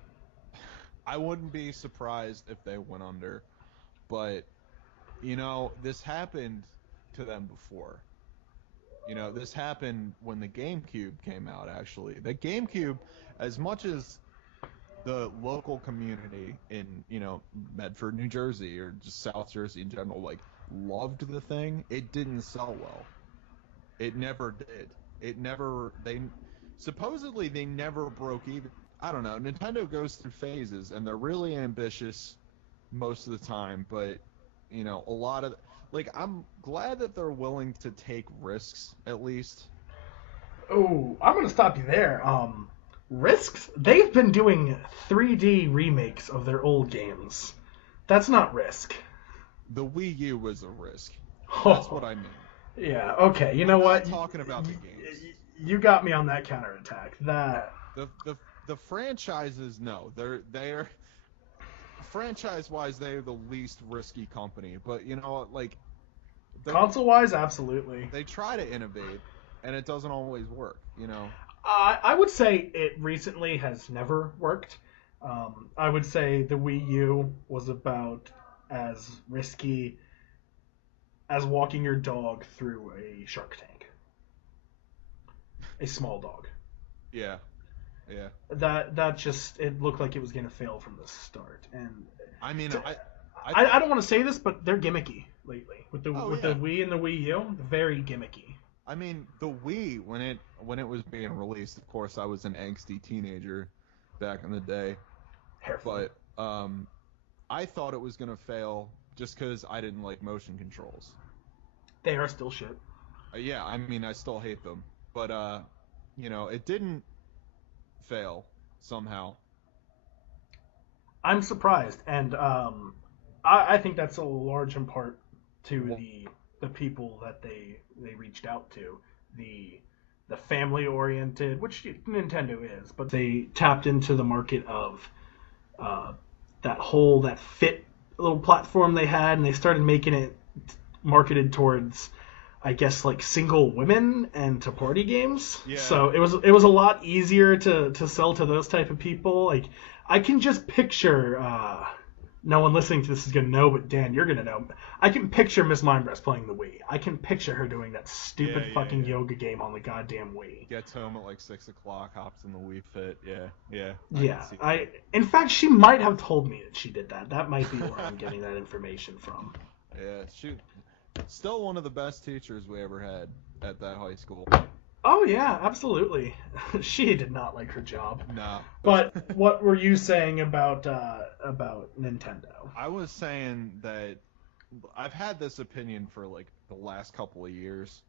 I wouldn't be surprised if they went under. But, you know, this happened to them before. You know, this happened when the GameCube came out, actually. The GameCube, as much as the local community in, you know, Medford, New Jersey, or just South Jersey in general, like, loved the thing, it didn't sell well. It never did. Supposedly they never broke even. I don't know. Nintendo goes through phases, and they're really ambitious most of the time, but, you know, a lot of, like, I'm glad that they're willing to take risks, at least. Oh, I'm gonna stop you there. Risks? They've been doing 3D remakes of their old games. That's not Risk. The Wii U was a risk. That's what I mean. Yeah, okay. You know I'm what? not talking about the games. You got me on that counterattack. The franchises, no. They're franchise-wise, they're the least risky company. But, you know, like, console-wise, absolutely. They try to innovate, and it doesn't always work, you know? I would say it recently has never worked. I would say the Wii U was about as risky as walking your dog through a shark tank. A small dog. Yeah. Yeah. That just, it looked like it was going to fail from the start. And I mean, I don't want to say this, but they're gimmicky lately. With the Wii and the Wii U, very gimmicky. I mean, the Wii, when it was being released, of course, I was an angsty teenager back in the day. But I thought it was going to fail just because I didn't like motion controls. They are still shit. Yeah, I mean, I still hate them. But, you know, it didn't fail somehow. I'm surprised, and I think that's a large in part to the people that they reached out to, the family oriented, which Nintendo is, but they tapped into the market of that fit little platform they had, and they started making it marketed towards, I guess, like single women and to party games. Yeah. So it was a lot easier to sell to those type of people. Like, I can just picture. No one listening to this is gonna know, but Dan, you're gonna know. I can picture Miss Mindbreast playing the Wii. I can picture her doing that stupid fucking yoga game on the goddamn Wii. Gets home at like 6 o'clock, hops in the Wii Fit. Yeah. In fact, she might have told me that she did that. That might be where I'm getting that information from. Yeah, she still one of the best teachers we ever had at that high school. Oh yeah, absolutely. She did not like her job. No. But what were you saying about Nintendo? I was saying that I've had this opinion for like the last couple of years.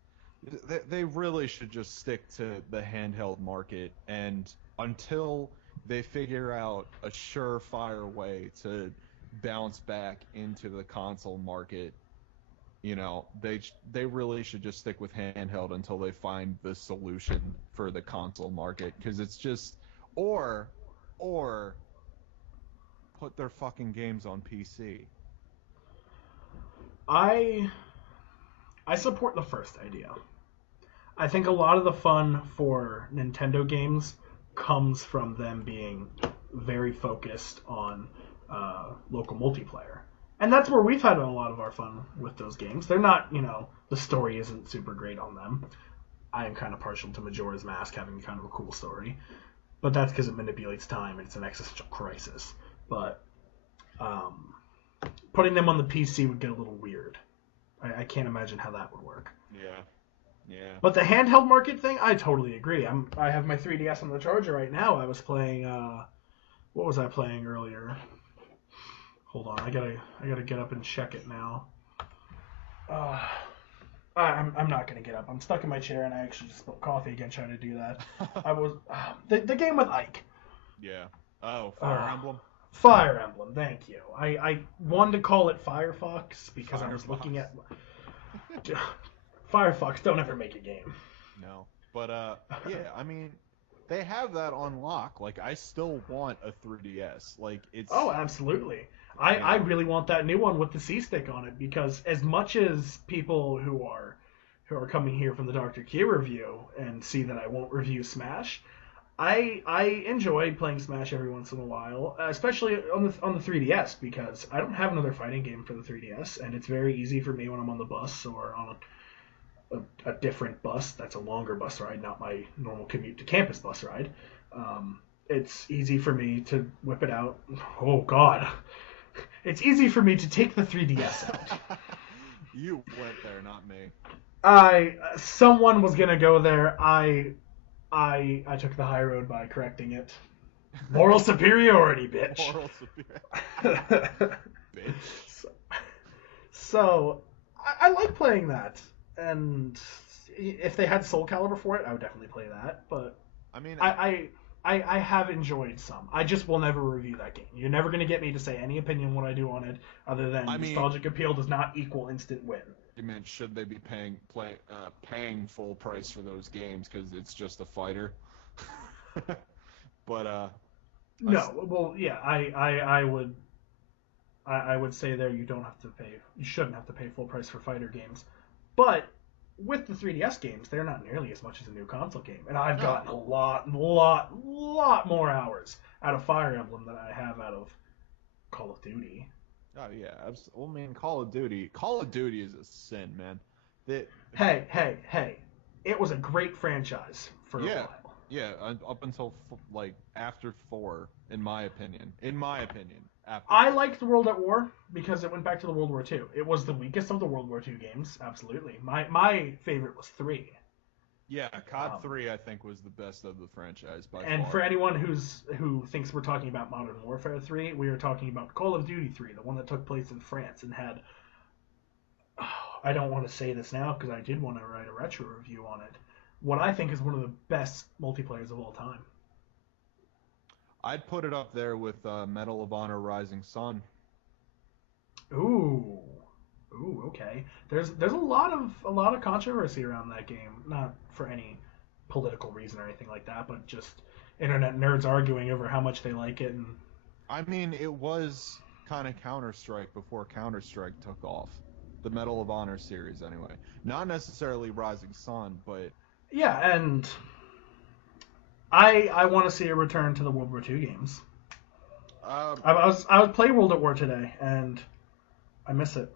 They really should just stick to the handheld market, and until they figure out a surefire way to bounce back into the console market, you know, they really should just stick with handheld until they find the solution for the console market, because it's just or put their fucking games on PC. I support the first idea. I think a lot of the fun for Nintendo games comes from them being very focused on local multiplayer. And that's where we've had a lot of our fun with those games. They're not, you know, the story isn't super great on them. I am kind of partial to Majora's Mask having kind of a cool story. But that's because it manipulates time and it's an existential crisis. But putting them on the PC would get a little weird. I can't imagine how that would work. Yeah. But the handheld market thing, I totally agree. I have my 3DS on the charger right now. I was playing, what was I playing earlier? Hold on, I gotta get up and check it now. I'm not gonna get up. I'm stuck in my chair, and I actually just spilled coffee again trying to do that. I was the game with Ike. Yeah. Oh, Fire Emblem. Fire Emblem. Thank you. I wanted to call it Firefox because I was looking at Firefox. Don't ever make a game. No, but yeah. I mean, they have that on lock. Like, I still want a 3DS. Like, it's. Oh, absolutely. I really want that new one with the C-Stick on it, because as much as people who are coming here from the Dr.Q review and see that I won't review Smash, I enjoy playing Smash every once in a while, especially on the 3DS, because I don't have another fighting game for the 3DS, and it's very easy for me when I'm on the bus or a different bus. That's a longer bus ride, not my normal commute to campus bus ride. It's easy for me to whip it out. Oh God, it's easy for me to take the 3DS out. You went there, not me. Someone was gonna go there. I took the high road by correcting it. Moral superiority, bitch. Moral superiority. Bitch. So I like playing that, and if they had Soul Calibur for it, I would definitely play that. But I mean, I have enjoyed some. I just will never review that game. You're never gonna get me to say any opinion what I do on it, other than nostalgic appeal does not equal instant win. You mean should they be paying full price for those games because it's just a fighter? But no, well, yeah, I would say there you shouldn't have to pay full price for fighter games, but with the 3DS games, they're not nearly as much as a new console game, and I've gotten a lot more hours out of Fire Emblem than I have out of Call of Duty. Oh yeah, well, man, Call of Duty is a sin, man. Hey, it was a great franchise for a while. Yeah, up until like after 4, in my opinion. I liked the World at War because it went back to the World War II. It was the weakest of the World War II games, absolutely. My favorite was 3. Yeah, COD 3 I think was the best of the franchise by far. And for anyone who thinks we're talking about Modern Warfare 3, we are talking about Call of Duty 3, the one that took place in France and had... I don't want to say this now because I did want to write a retro review on it. What I think is one of the best multiplayers of all time. I'd put it up there with Medal of Honor Rising Sun. Ooh, okay. There's a lot of controversy around that game, not for any political reason or anything like that, but just internet nerds arguing over how much they like it. And I mean, it was kind of Counter-Strike before Counter-Strike took off. The Medal of Honor series, anyway. Not necessarily Rising Sun, but yeah, and I want to see a return to the World War II games. I would play World at War today, and I miss it.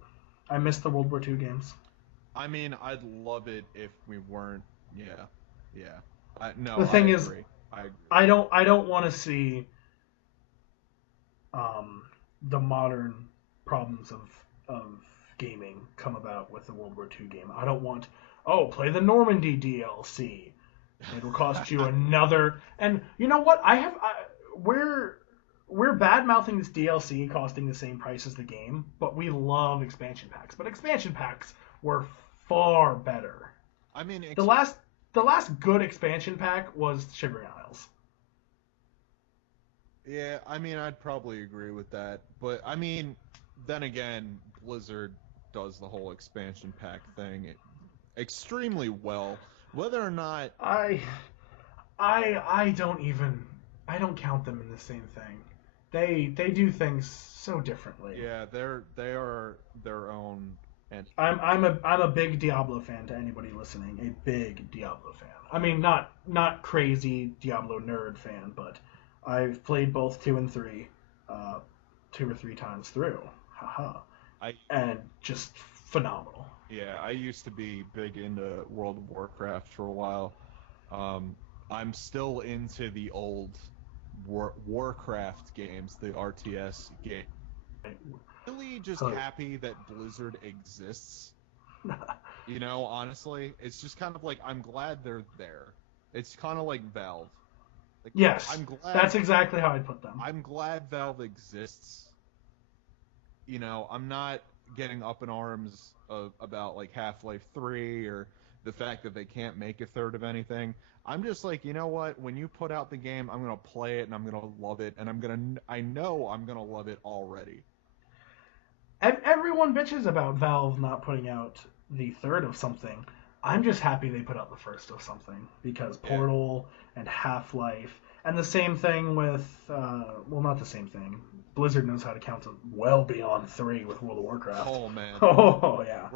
I miss the World War II games. I mean, I'd love it if we weren't. Yeah. The thing is, I don't want to see the modern problems of gaming come about with the World War II game. I don't want, play the Normandy DLC. It'll cost you another. And you know what? We're bad mouthing this DLC costing the same price as the game, but we love expansion packs. But expansion packs were far better. I mean, the last good expansion pack was Shivering Isles. Yeah, I mean, I'd probably agree with that. But I mean, then again, Blizzard does the whole expansion pack thing extremely well. Whether or not I don't count them in the same thing. They do things so differently. Yeah, they are their own entity. I'm a big Diablo fan to anybody listening. A big Diablo fan. I mean, not crazy Diablo nerd fan, but I've played both 2 and 3, 2 or 3 times through. Haha. And just phenomenal. Yeah, I used to be big into World of Warcraft for a while. I'm still into the old Warcraft games, the RTS game. Really just happy that Blizzard exists. You know, honestly, it's just kind of like I'm glad they're there. It's kind of like Valve. Like, yes, that's exactly how I'd put them. I'm glad Valve exists. You know, I'm not getting up in arms about like Half-Life 3 or the fact that they can't make a third of anything. I'm just like, you know what? When you put out the game, I'm gonna play it and I'm gonna love it, and I know I'm gonna love it already. Everyone bitches about Valve not putting out the third of something. I'm just happy they put out the first of something because Portal and Half-Life, and the same thing with not the same thing. Blizzard knows how to count it well beyond 3 with World of Warcraft. Oh man. Oh yeah.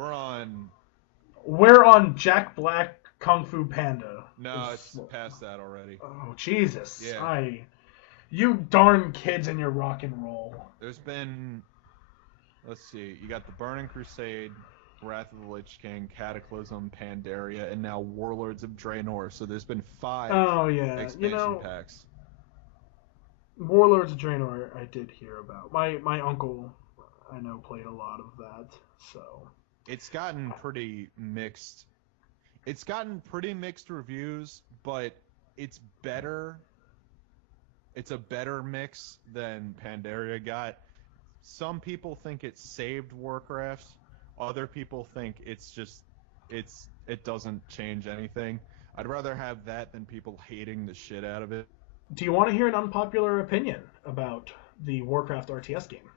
We're on Jack Black Kung Fu Panda. No, it's past that already. Oh Jesus. Yeah. You darn kids in your rock and roll. There's been, let's see, you got the Burning Crusade. Wrath of the Lich King, Cataclysm, Pandaria, and now Warlords of Draenor. So there's been 5 expansion packs. Warlords of Draenor I did hear about. My uncle, I know, played a lot of that, so... It's gotten pretty mixed. It's gotten pretty mixed reviews, but it's better. It's a better mix than Pandaria got. Some people think it saved Warcraft. Other people think it doesn't change anything. I'd rather have that than people hating the shit out of it. Do you want to hear an unpopular opinion about the Warcraft RTS game?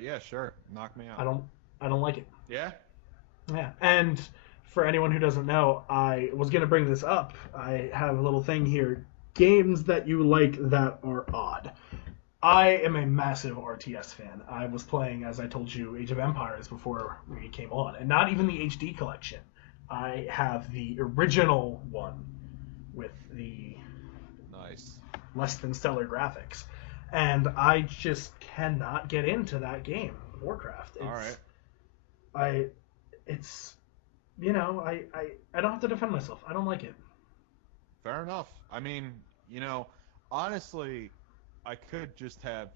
Yeah, sure. Knock me out. I don't like it. Yeah? Yeah. And for anyone who doesn't know, I was going to bring this up. I have a little thing here. Games that you like that are odd. I am a massive RTS fan. I was playing, as I told you, Age of Empires before we came on. And not even the HD collection. I have the original one with the less than stellar graphics. And I just cannot get into that game, Warcraft. All right. I don't have to defend myself. I don't like it. Fair enough. I mean, honestly, I could just have,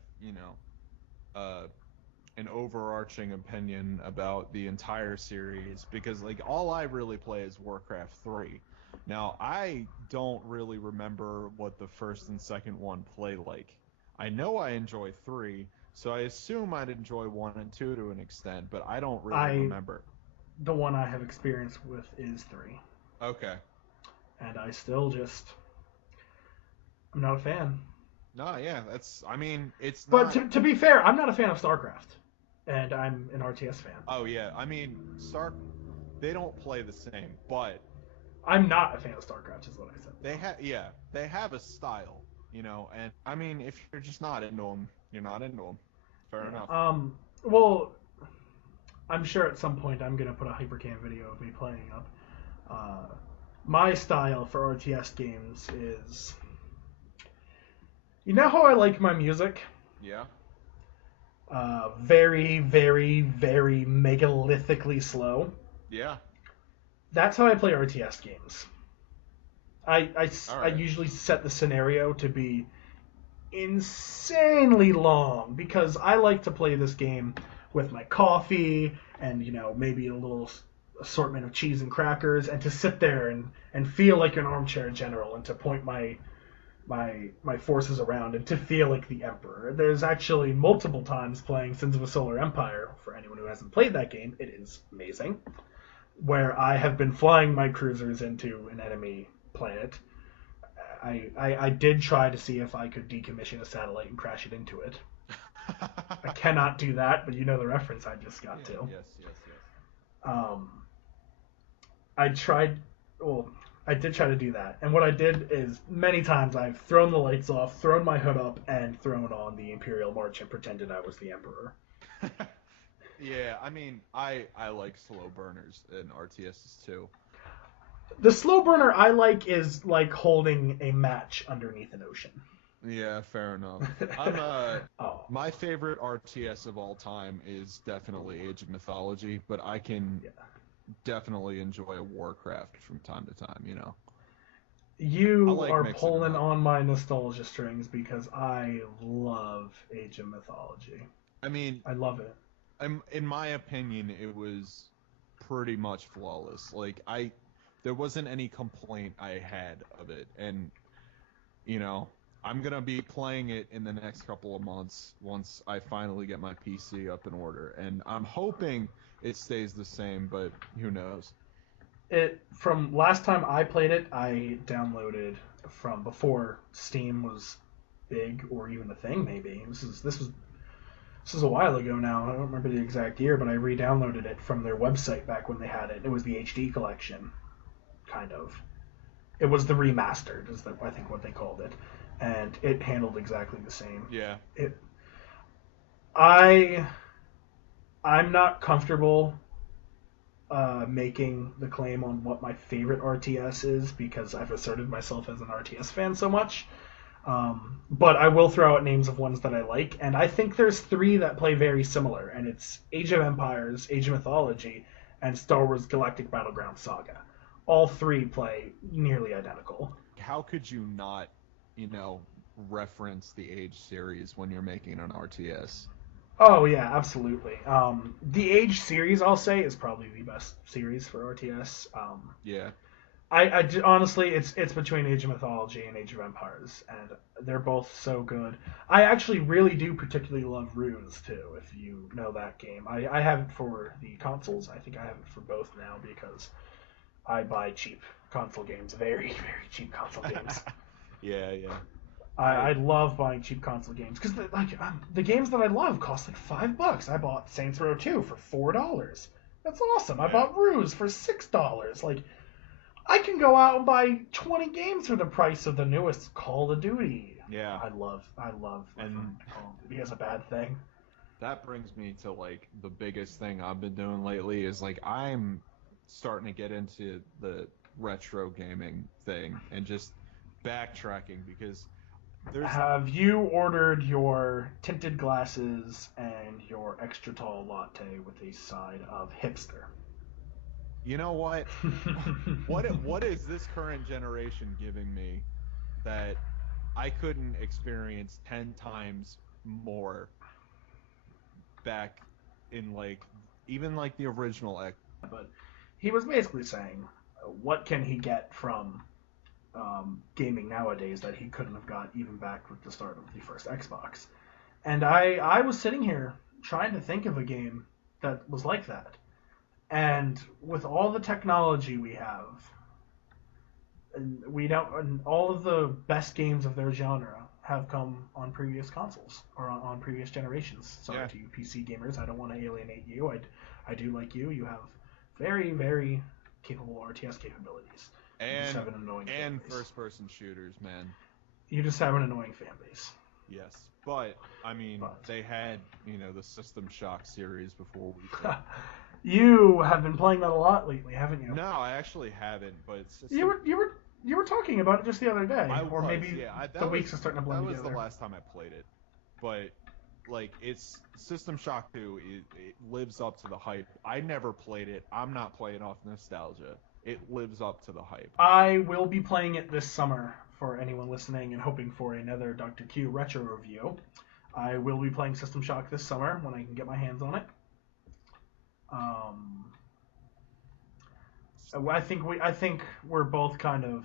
an overarching opinion about the entire series because, all I really play is Warcraft 3. Now, I don't really remember what the first and second one play like. I know I enjoy 3, so I assume I'd enjoy 1 and 2 to an extent, but I don't really remember. The one I have experience with is 3. Okay. And I still I'm not a fan. No, yeah, it's not... But to be fair, I'm not a fan of StarCraft. And I'm an RTS fan. Oh, yeah. I mean, they don't play the same, but... I'm not a fan of StarCraft, is what I said. They have a style, and, I mean, if you're just not into them, you're not into them. Fair enough. Well, I'm sure at some point I'm going to put a Hypercam video of me playing up. My style for RTS games is... You know how I like my music? Yeah. Very, very, very megalittically slow. Yeah. That's how I play RTS games. I usually set the scenario to be insanely long because I like to play this game with my coffee and, maybe a little assortment of cheese and crackers and to sit there and feel like an armchair general and to point my forces around and to feel like the Emperor. There's actually multiple times playing Sins of a Solar Empire, for anyone who hasn't played that game, it is amazing, where I have been flying my cruisers into an enemy planet. I did try to see if I could decommission a satellite and crash it into it. I cannot do that, but you know the reference I just got to. Yes. I did try to do that, and what I did is many times I've thrown the lights off, thrown my hood up, and thrown on the Imperial March and pretended I was the Emperor. Yeah, I mean, I like slow burners in RTSs too. The slow burner I like is like holding a match underneath an ocean. Yeah, fair enough. My favorite RTS of all time is definitely Age of Mythology, but I can definitely enjoy Warcraft from time to time, You are pulling on my nostalgia strings because I love Age of Mythology. I mean... I love it. In my opinion, it was pretty much flawless. There wasn't any complaint I had of it, and, I'm going to be playing it in the next couple of months once I finally get my PC up in order, and I'm hoping it stays the same, but who knows? From last time I played it, I downloaded from before Steam was big or even a thing. Maybe this was a while ago now. I don't remember the exact year, but I re-downloaded it from their website back when they had it. It was the HD collection, kind of. It was the remastered, is I think what they called it, and it handled exactly the same. Yeah. I'm not comfortable making the claim on what my favorite RTS is because I've asserted myself as an RTS fan so much. But I will throw out names of ones that I like, and I think there's 3 that play very similar, and it's Age of Empires, Age of Mythology, and Star Wars Galactic Battleground Saga. All three play nearly identical. How could you not, reference the Age series when you're making an RTS? Oh yeah, absolutely. The Age series, I'll say, is probably the best series for RTS. Yeah. Honestly, it's between Age of Mythology and Age of Empires, and they're both so good. I actually really do particularly love Ruse too, if you know that game. I have it for the consoles. I think I have it for both now because I buy cheap console games, very very cheap console games. Yeah. I love buying cheap console games because the games that I love cost like $5. I bought Saints Row 2 for $4. That's awesome. Yeah. I bought Ruse for $6. Like, I can go out and buy 20 games for the price of the newest Call of Duty. Yeah. I love and Call of Duty as a bad thing. That brings me to like the biggest thing I've been doing lately is like I'm starting to get into the retro gaming thing and just backtracking because Have you ordered your tinted glasses and your extra tall latte with a side of hipster? You know what? What is this current generation giving me that I couldn't experience 10 times more back in like even like the original X? But he was basically saying, what can he get from gaming nowadays that he couldn't have got even back with the start of the first Xbox? And I was sitting here trying to think of a game that was like that. And with all the technology we have, and all of the best games of their genre have come on previous consoles or on previous generations. Sorry to you PC gamers, I don't want to alienate you. I do like you. You have very, very capable RTS capabilities. And first-person shooters, man. You just have an annoying fan base. Yes, but I mean, they had the System Shock series before we did. You have been playing that a lot lately, haven't you? No, I actually haven't, but it's you were talking about it just the other day, maybe the weeks are starting to blend together. That was the last time I played it, but like it's System Shock 2. It lives up to the hype. I never played it. I'm not playing off nostalgia. It lives up to the hype. I will be playing it this summer for anyone listening and hoping for another Dr. Q retro review. I will be playing System Shock this summer when I can get my hands on it. I think we're both kind of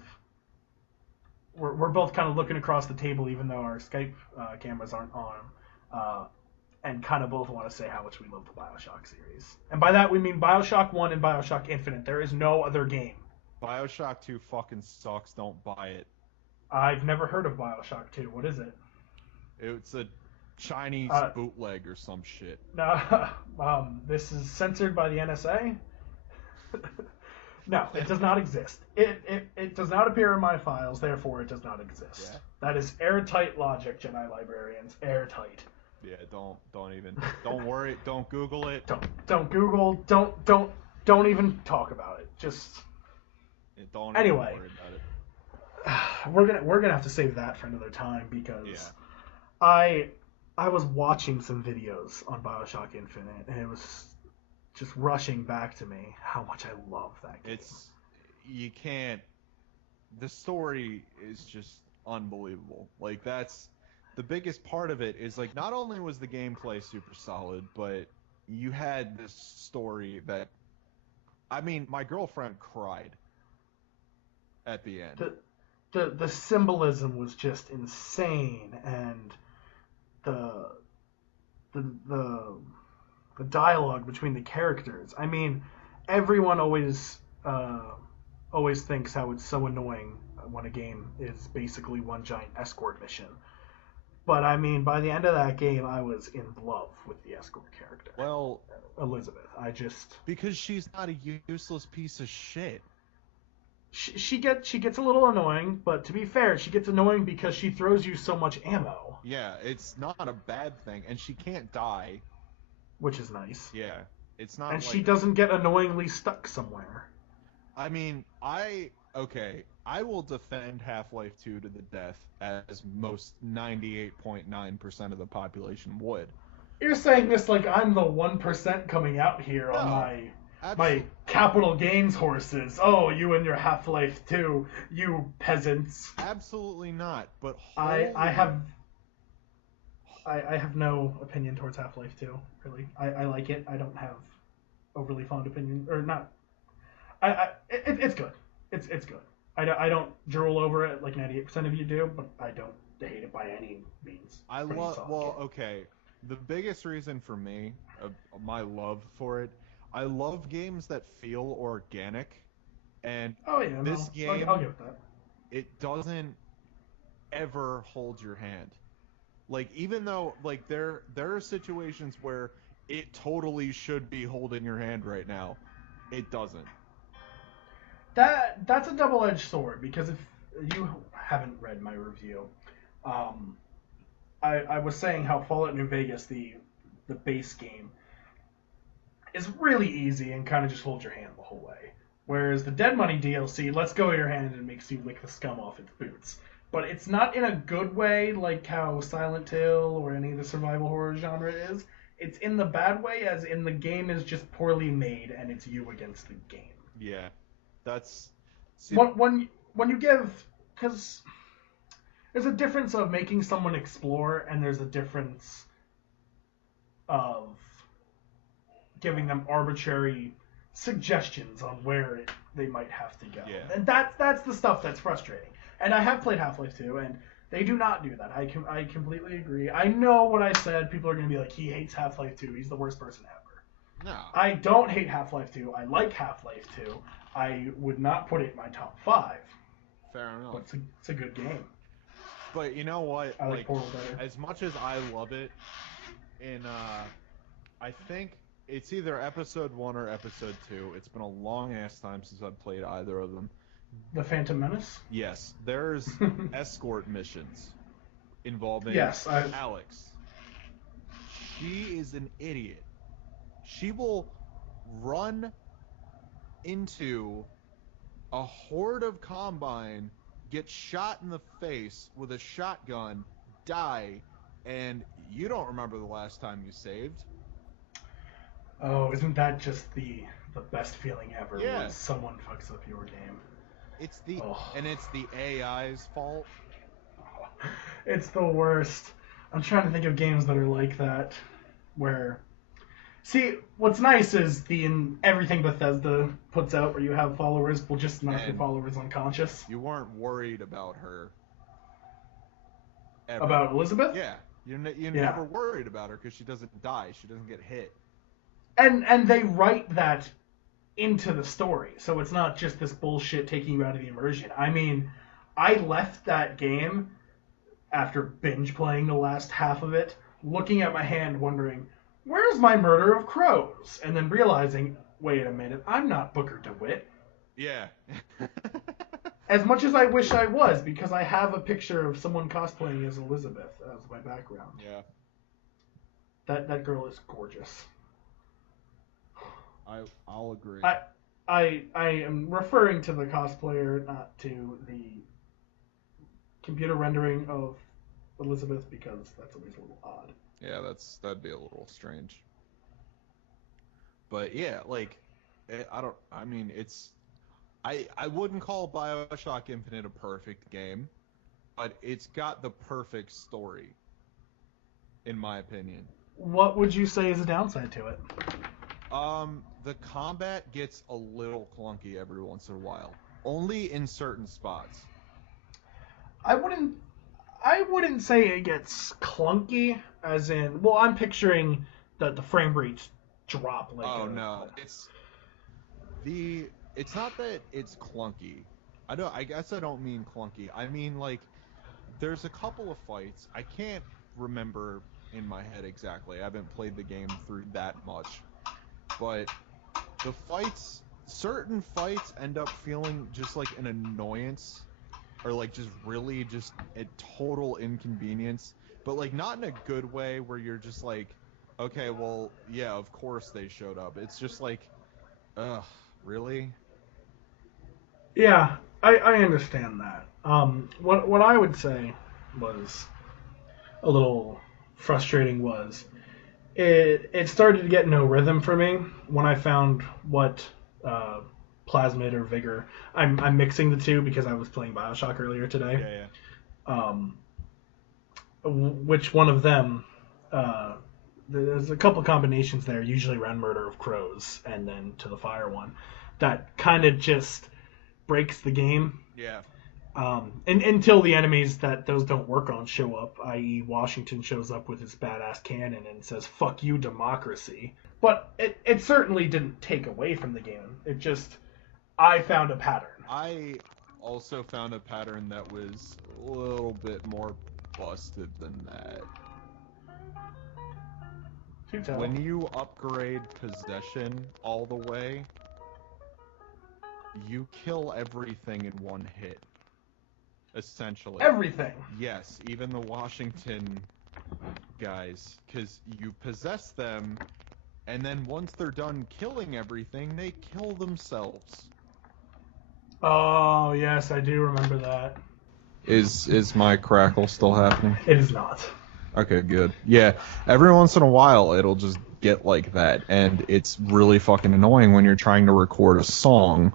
looking across the table, even though our Skype cameras aren't on, and kind of both want to say how much we love the BioShock series. And by that we mean BioShock 1 and BioShock Infinite. There is no other game. BioShock 2 fucking sucks. Don't buy it. I've never heard of BioShock 2. What is it? It's a Chinese bootleg or some shit. No, this is censored by the NSA. No, it does not exist. It does not appear in my files, therefore it does not exist. Yeah. That is airtight logic, Jedi librarians. Airtight. Yeah, don't worry, don't Google it. Don't Google, don't even talk about it. Just anyway. Even worry about it. We're gonna have to save that for another time because I was watching some videos on BioShock Infinite and it was just rushing back to me how much I love that game. You can't. The story is just unbelievable. Like that's the biggest part of it is like not only was the gameplay super solid, but you had this story that I mean, my girlfriend cried at the end. The symbolism was just insane, and the dialogue between the characters. I mean, everyone always thinks how it's so annoying when a game is basically one giant escort mission. But I mean, by the end of that game, I was in love with the escort character. Well, Elizabeth, because she's not a useless piece of shit. She gets a little annoying, but to be fair, she gets annoying because she throws you so much ammo. Yeah, it's not a bad thing, and she can't die, which is nice. Yeah, it's not. And she doesn't get annoyingly stuck somewhere. I mean, I will defend Half-Life 2 to the death, as most 98.9% of the population would. You're saying this like I'm the 1% coming out here on my my capital gains horses. Oh, you and your Half-Life 2, you peasants. Absolutely not. But I have no opinion towards Half-Life 2, really. I like it. I don't have overly fond opinion, or not. It's good. It's good. I don't drool over it like 98% of you do, but I don't hate it by any means. Okay. The biggest reason for me, my love for it, I love games that feel organic, and this game, I'll give that. It doesn't ever hold your hand. Like, even though, like, there are situations where it totally should be holding your hand right now, it doesn't. That's a double-edged sword, because if you haven't read my review, I was saying how Fallout New Vegas, the base game, is really easy and kind of just holds your hand the whole way. Whereas the Dead Money DLC lets go of your hand and makes you lick the scum off its boots. But it's not in a good way like how Silent Hill or any of the survival horror genre is. It's in the bad way, as in the game is just poorly made and it's you against the game. Yeah, that's... When you give... Because there's a difference of making someone explore, and there's a difference of giving them arbitrary suggestions on where they might have to go. Yeah. And that's the stuff that's frustrating. And I have played Half-Life 2, and they do not do that. I completely agree. I know what I said. People are going to be like, he hates Half-Life 2. He's the worst person ever. No. I don't hate Half-Life 2. I like Half-Life 2. I would not put it in my top 5. Fair enough. But it's a good game. But you know what? I like Portal better. As much as I love it, I think it's either episode 1 or episode 2. It's been a long ass time since I've played either of them. The Phantom Menace? Yes, there's escort missions involving Alex. She is an idiot. She will run into a horde of Combine, get shot in the face with a shotgun, die, and you don't remember the last time you saved. Oh, isn't that just the best feeling ever Yeah. when someone fucks up your game? It's the AI's fault. It's the worst. I'm trying to think of games that are like that, where... See, what's nice is everything Bethesda puts out where you have followers will just knock your followers unconscious. You weren't worried about her. Ever. About Elizabeth? Yeah. You never worried about her because she doesn't die. She doesn't get hit. And they write that into the story, so it's not just this bullshit taking you out of the immersion. I mean, I left that game after binge playing the last half of it, looking at my hand wondering, where's my murder of crows? And then realizing, wait a minute, I'm not Booker DeWitt. Yeah. As much as I wish I was, because I have a picture of someone cosplaying as Elizabeth as my background. Yeah. That girl is gorgeous. I'll agree. I am referring to the cosplayer, not to the computer rendering of Elizabeth, because that's always a little odd. Yeah, that'd be a little strange. But yeah, like, I wouldn't call BioShock Infinite a perfect game, but it's got the perfect story, in my opinion. What would you say is a downside to it? The combat gets a little clunky every once in a while. Only in certain spots. I wouldn't say it gets clunky, as in, well, I'm picturing the frame rates drop like. Oh no, it's not that it's clunky. I guess I don't mean clunky. I mean, like, there's a couple of fights. I can't remember in my head exactly. I haven't played the game through that much. But certain fights end up feeling just like an annoyance, or like just really just a total inconvenience, but like not in a good way where you're just like, okay, well, yeah, of course they showed up. It's just like, ugh, really? Yeah, I understand that. What I would say was a little frustrating was it started to get no rhythm for me when I found what plasmid or vigor. I'm mixing the two because I was playing Bioshock earlier today. Yeah. Which one of them? There's a couple combinations there, usually around Murder of Crows and then to the Fire one, that kind of just breaks the game. Yeah. And until the enemies that those don't work on show up, i.e. Washington shows up with his badass cannon and says, "Fuck you, democracy." But it certainly didn't take away from the game. It just, I found a pattern. I also found a pattern that was a little bit more busted than that. When you upgrade possession all the way, you kill everything in one hit. Essentially. Everything? Yes, even the Washington guys. Because you possess them, and then once they're done killing everything, they kill themselves. Oh, yes, I do remember that. Is my crackle still happening? It is not. Okay, good. Yeah, every once in a while it'll just get like that, and it's really fucking annoying when you're trying to record a song.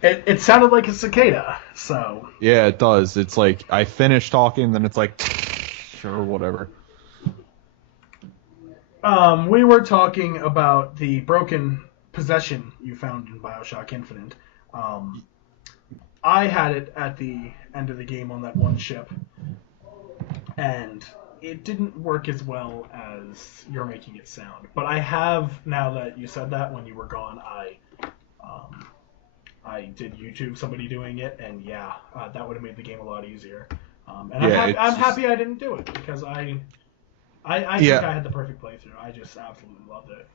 It sounded like a cicada, so... Yeah, it does. It's like, I finish talking, then it's like, or whatever. We were talking about the broken possession you found in Bioshock Infinite. I had it at the end of the game on that one ship, and it didn't work as well as you're making it sound. But I have, now that you said that, when you were gone, I did YouTube somebody doing it, and yeah, that would have made the game a lot easier. And I'm happy I didn't do it, because I think I had the perfect playthrough. I just absolutely loved it.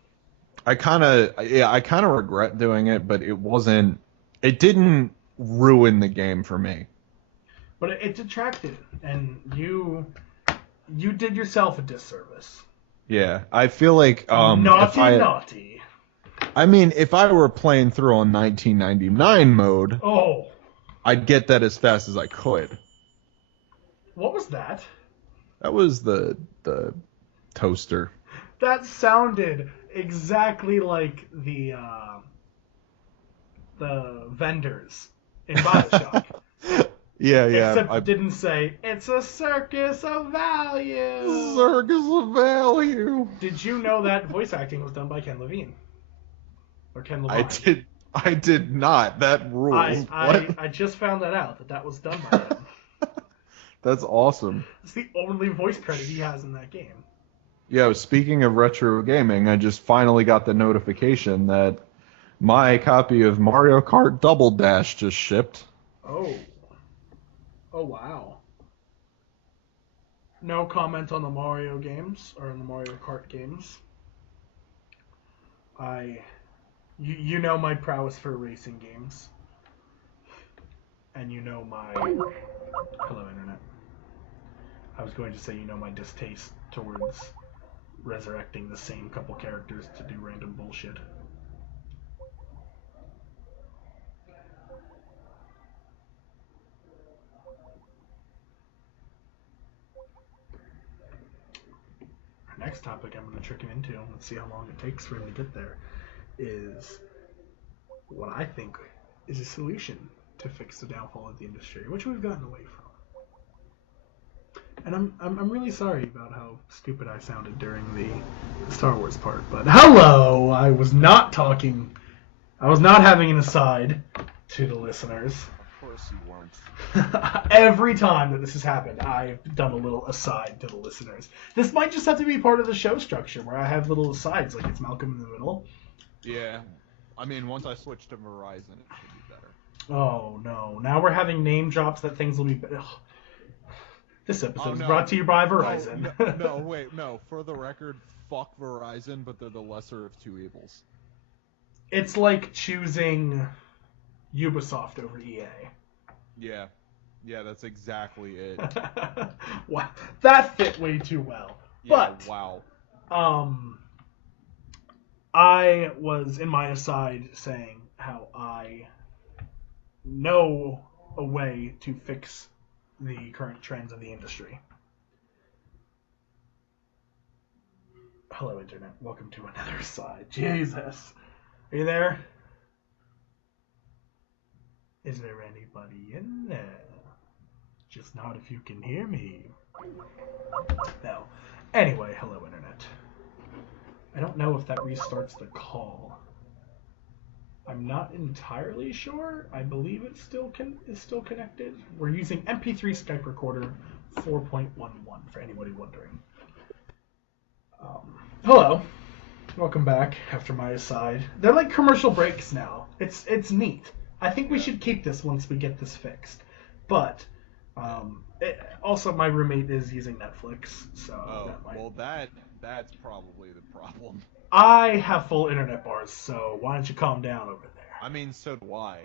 I kind of regret doing it, but it didn't ruin the game for me. But it detracted, and you did yourself a disservice. Yeah, I feel like naughty. I mean, if I were playing through on 1999 mode, I'd get that as fast as I could. What was that? That was the toaster. That sounded exactly like the vendors in Bioshock. Yeah. Except it didn't say, "It's a circus of value." Circus of value. Did you know that voice acting was done by Ken Levine? Or Ken Levine? I did not. That rules. I just found that was done by him. That's awesome. It's the only voice credit he has in that game. Yeah, speaking of retro gaming, I just finally got the notification that my copy of Mario Kart Double Dash just shipped. Oh, wow. No comment on the Mario games, or on the Mario Kart games. You know my prowess for racing games. And you know my... Hello, Internet. I was going to say you know my distaste towards resurrecting the same couple characters to do random bullshit. Our next topic I'm going to trick him into, let's see how long it takes for him to get there, is what I think is a solution to fix the downfall of the industry, which we've gotten away from. And I'm really sorry about how stupid I sounded during the Star Wars part, but hello! I was not having an aside to the listeners. Of course you weren't. Every time that this has happened, I've done a little aside to the listeners. This might just have to be part of the show structure, where I have little asides, like it's Malcolm in the Middle. Yeah. I mean, once I switch to Verizon, it should be better. Oh, no. Now we're having name drops that things will be better. This episode is brought to you by Verizon. No. For the record, fuck Verizon, but they're the lesser of two evils. It's like choosing Ubisoft over EA. Yeah, that's exactly it. Wow, that fit way too well. Yeah, but wow. I was in my aside saying how I know a way to fix the current trends of the industry. Hello, Internet. Welcome to another side. Jesus. Are you there? Is there anybody in there? Just not if you can hear me. No. Anyway, hello, Internet. I don't know if that restarts the call. I'm not entirely sure. I believe it is still connected. We're using MP3 Skype Recorder 4.11 for anybody wondering. Hello. Welcome back after my aside. They're like commercial breaks now. It's neat. I think we should keep this once we get this fixed. But also my roommate is using Netflix, so that's probably the problem. I have full internet bars, so why don't you calm down over there? I mean, so do I.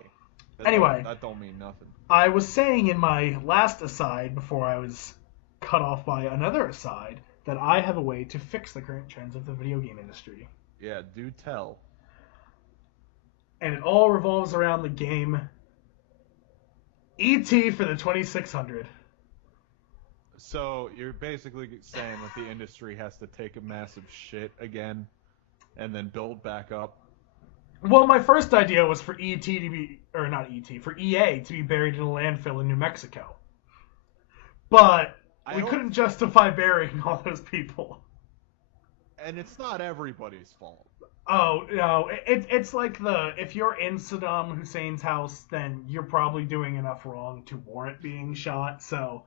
That don't mean nothing. I was saying in my last aside before I was cut off by another aside that I have a way to fix the current trends of the video game industry. Yeah, do tell. And it all revolves around the game E.T. for the 2600. So you're basically saying that the industry has to take a massive shit again and then build back up? Well, my first idea was for for EA to be buried in a landfill in New Mexico. But we couldn't justify burying all those people. And it's not everybody's fault. Oh, no. It's like if you're in Saddam Hussein's house, then you're probably doing enough wrong to warrant being shot. So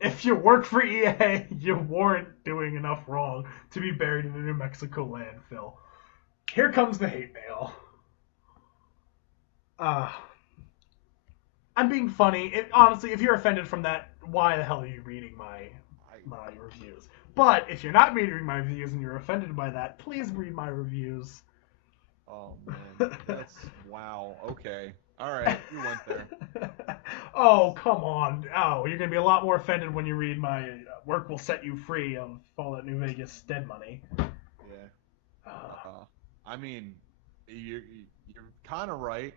if you work for EA, you warrant doing enough wrong to be buried in a New Mexico landfill. Here comes the hate mail. I'm being funny. Honestly, if you're offended from that, why the hell are you reading my reviews? But if you're not reading my reviews and you're offended by that, please read my reviews. Oh, man. That's... wow. Okay. All right. You went there. Oh, come on. Oh, you're going to be a lot more offended when you read my Work Will Set You Free of Fallout New Vegas Dead Money. Yeah. I mean, you're kind of right.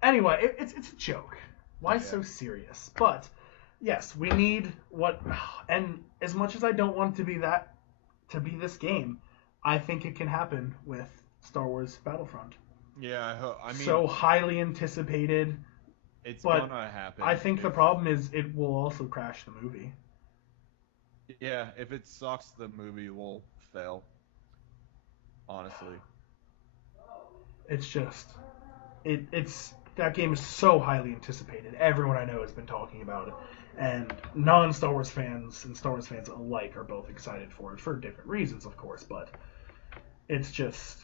Anyway, it's a joke. Why so serious? But... yes, we need and as much as I don't want it to be this game, I think it can happen with Star Wars Battlefront. Yeah, I mean, so highly anticipated. It's gonna happen. I think the problem is it will also crash the movie. Yeah, if it sucks, the movie will fail. Honestly, it's just it's that game is so highly anticipated. Everyone I know has been talking about it. And non-Star Wars fans and Star Wars fans alike are both excited for it for different reasons, of course. But it's just,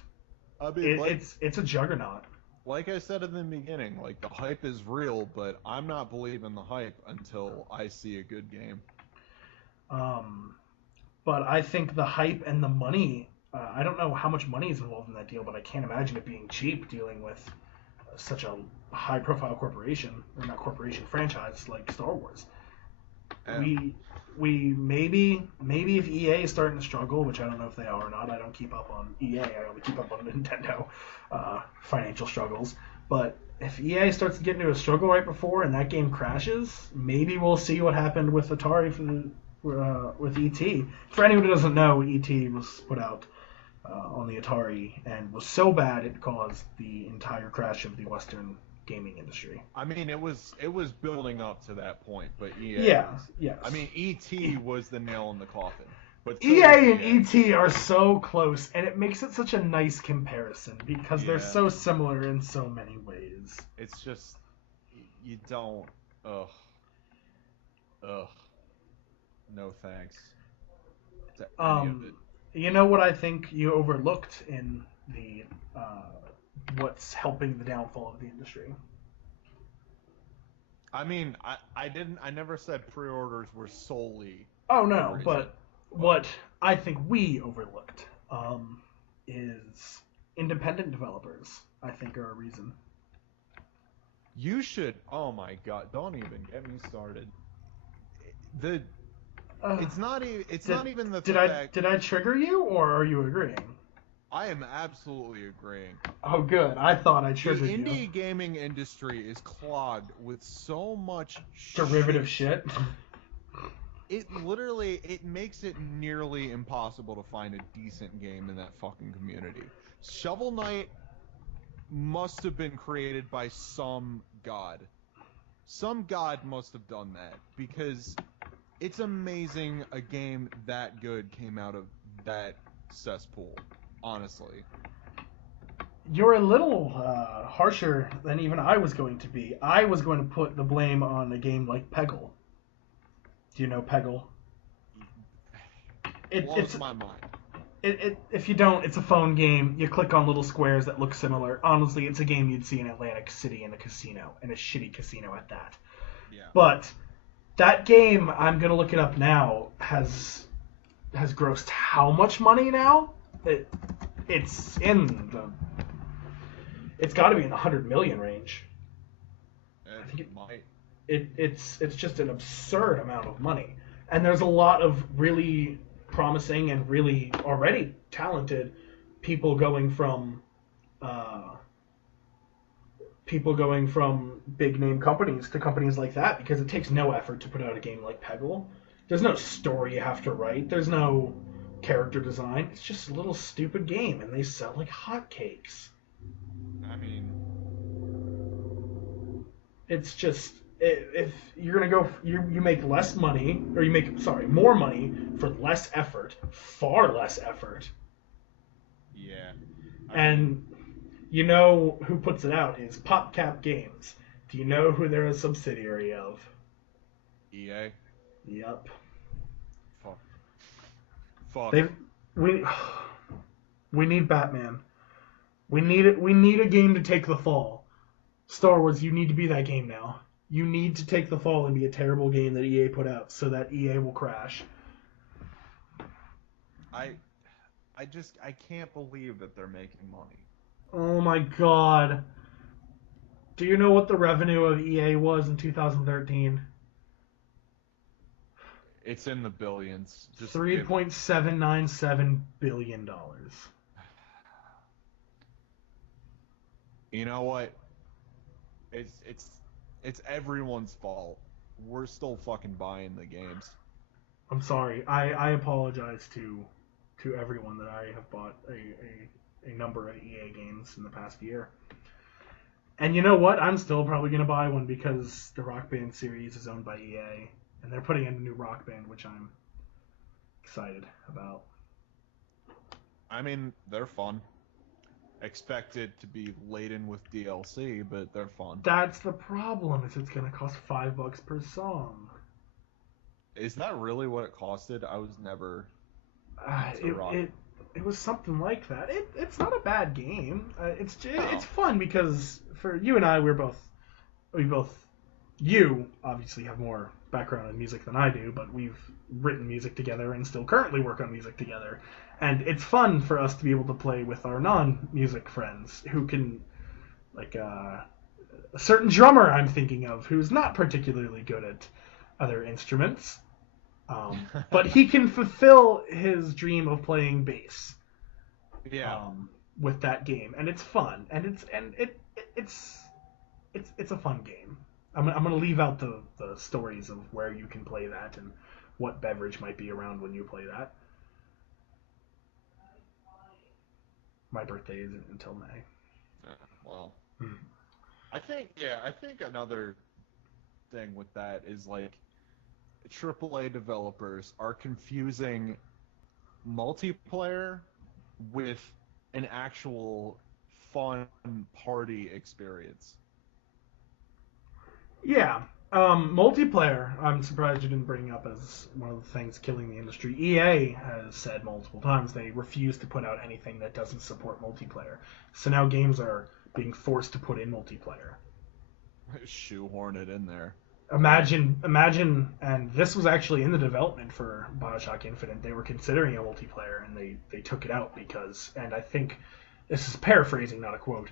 it's a juggernaut. Like I said in the beginning, like the hype is real, but I'm not believing the hype until I see a good game. But I think the hype and the money. I don't know how much money is involved in that deal, but I can't imagine it being cheap dealing with such a high-profile franchise like Star Wars. We maybe if EA is starting to struggle, which I don't know if they are or not. I don't keep up on EA. I only keep up on Nintendo financial struggles. But if EA starts to get into a struggle right before and that game crashes, maybe we'll see what happened with Atari with ET. For anyone who doesn't know, ET was put out on the Atari and was so bad it caused the entire crash of the Western gaming industry. I mean, it was building up to that point, but EA. Yes. I mean, ET was the nail in the coffin. But EA and ET are so close, and it makes it such a nice comparison because they're so similar in so many ways. It's just you don't. Ugh. No thanks to any of it. You know what I think you overlooked in the what's helping the downfall of the industry? I mean, I never said pre-orders were solely. Oh no, but what I think we overlooked is independent developers. I think are a reason. You should. Oh my God! Don't even get me started. It's not even the fact. Did I trigger you, or are you agreeing? I am absolutely agreeing. Oh, good. I thought I triggered you. The indie gaming industry is clogged with so much derivative shit. it makes it nearly impossible to find a decent game in that fucking community. Shovel Knight must have been created by some god. Some god must have done that, because it's amazing a game that good came out of that cesspool, honestly. You're a little harsher than even I was going to be. I was going to put the blame on a game like Peggle. Do you know Peggle? Blows my mind. If you don't, it's a phone game. You click on little squares that look similar. Honestly, it's a game you'd see in Atlantic City in a casino, and a shitty casino at that. Yeah. But that game, I'm gonna look it up now, has grossed how much money now? It's got to be in the 100 million range. I think it might. It's just an absurd amount of money, and there's a lot of really promising and really already talented people going from big name companies to companies like that, because it takes no effort to put out a game like Peggle. There's no story you have to write. There's no character design. It's just a little stupid game, and they sell like hotcakes. I mean, it's just, if you're gonna go, you make less money, or you make more money for less effort, far less effort. Yeah. And you know who puts it out is PopCap Games. Do you know who they're a subsidiary of? EA. Yep. Fuck. We need Batman. We need a game to take the fall. Star Wars, you need to be that game now. You need to take the fall and be a terrible game that EA put out, so that EA will crash. I can't believe that they're making money. Oh my god. Do you know what the revenue of EA was in 2013? It's in the billions. Just $3.797 billion. You know what? It's everyone's fault. We're still fucking buying the games. I'm sorry. I apologize to everyone that I have bought a number of EA games in the past year. And you know what? I'm still probably going to buy one, because the Rock Band series is owned by EA, and they're putting in a new Rock Band, which I'm excited about. I mean, they're fun. Expect it to be laden with DLC, but they're fun. That's the problem, is it's going to cost $5 per song. Is that really what it costed? I was never... It was something like that. It's not a bad game. It's fun, because for you and I, you obviously have more background in music than I do, but we've written music together and still currently work on music together. And it's fun for us to be able to play with our non-music friends who can, like a certain drummer I'm thinking of who's not particularly good at other instruments. But he can fulfill his dream of playing bass. Yeah. With that game, and it's fun, and it's a fun game. I'm gonna leave out the stories of where you can play that and what beverage might be around when you play that. My birthday isn't until May. Well, I think another thing with that is, like, AAA developers are confusing multiplayer with an actual fun party experience. Yeah. Multiplayer, I'm surprised you didn't bring up as one of the things killing the industry. EA has said multiple times they refuse to put out anything that doesn't support multiplayer. So now games are being forced to put in multiplayer. Shoehorn it in there. Imagine, and this was actually in the development for BioShock Infinite. They were considering a multiplayer, and they took it out because, and I think this is paraphrasing, not a quote,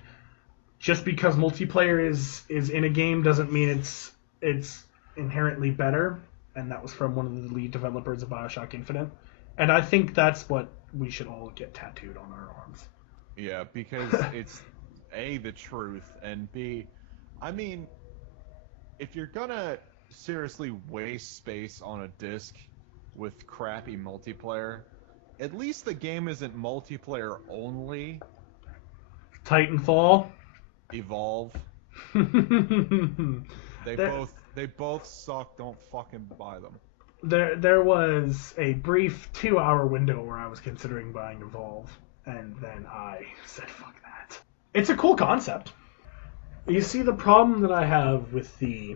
just because multiplayer is in a game doesn't mean it's inherently better, and that was from one of the lead developers of BioShock Infinite. And I think that's what we should all get tattooed on our arms. Yeah, because it's A, the truth, and B, I mean, if you're gonna seriously waste space on a disc, with crappy multiplayer. At least the game isn't multiplayer only. Titanfall. Evolve. They both suck. Don't fucking buy them. There was a brief 2-hour window where I was considering buying Evolve, and then I said fuck that. It's a cool concept. You see the problem that I have with the...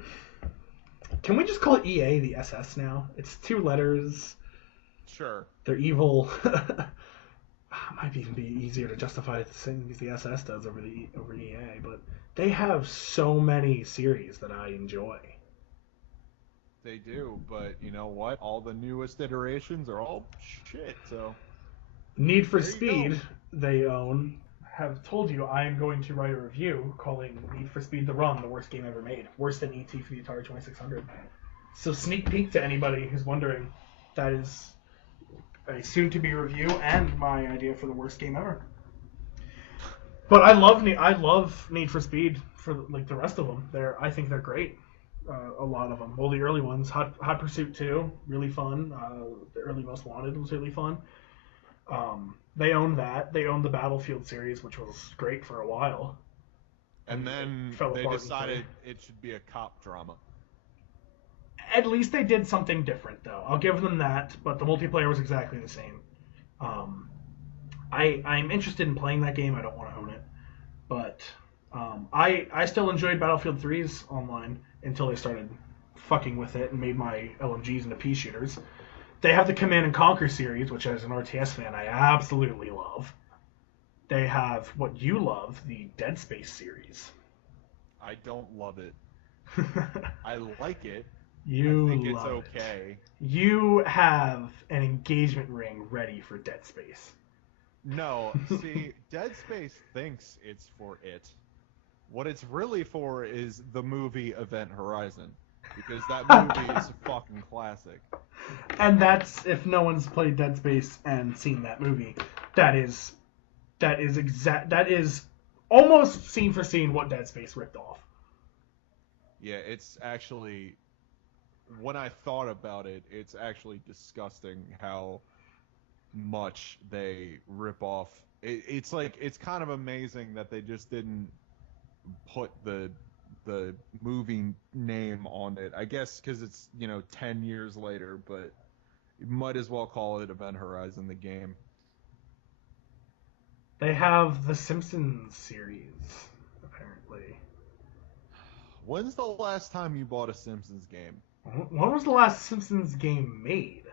Can we just call it EA the SS now? It's 2 letters. Sure. They're evil. Might even be easier to justify it the same as the SS does over EA, but they have so many series that I enjoy. They do, but you know what? All the newest iterations are all shit, so... Need for Speed, they own, have told you I am going to write a review calling Need for Speed The Run the worst game ever made. Worse than ET for the Atari 2600. So sneak peek to anybody who's wondering. That is a soon-to-be review and my idea for the worst game ever. But I love Need for Speed for like the rest of them. I think they're great. A lot of them. Well, the early ones, Hot Pursuit 2, really fun. The early Most Wanted was really fun. They own that. They own the Battlefield series, which was great for a while. And then they decided it should be a cop drama. At least they did something different, though. I'll give them that, but the multiplayer was exactly the same. I'm interested in playing that game. I don't want to own it. But I still enjoyed Battlefield 3's online until they started fucking with it and made my LMGs into pea shooters. They have the Command & Conquer series, which as an RTS fan I absolutely love. They have what you love, the Dead Space series. I don't love it. I like it. I think it's okay. You have an engagement ring ready for Dead Space. No, see, Dead Space thinks it's for it. What it's really for is the movie Event Horizon. Because that movie is a fucking classic. And that's, if no one's played Dead Space and seen that movie, that is almost scene for scene what Dead Space ripped off. Yeah, it's actually, when I thought about it, it's actually disgusting how much they rip off. It's kind of amazing that they just didn't put the movie name on it. I guess because it's 10 years later, but you might as well call it Event Horizon, the game. They have the Simpsons series, apparently. When's the last time you bought a Simpsons game? When was the last Simpsons game made?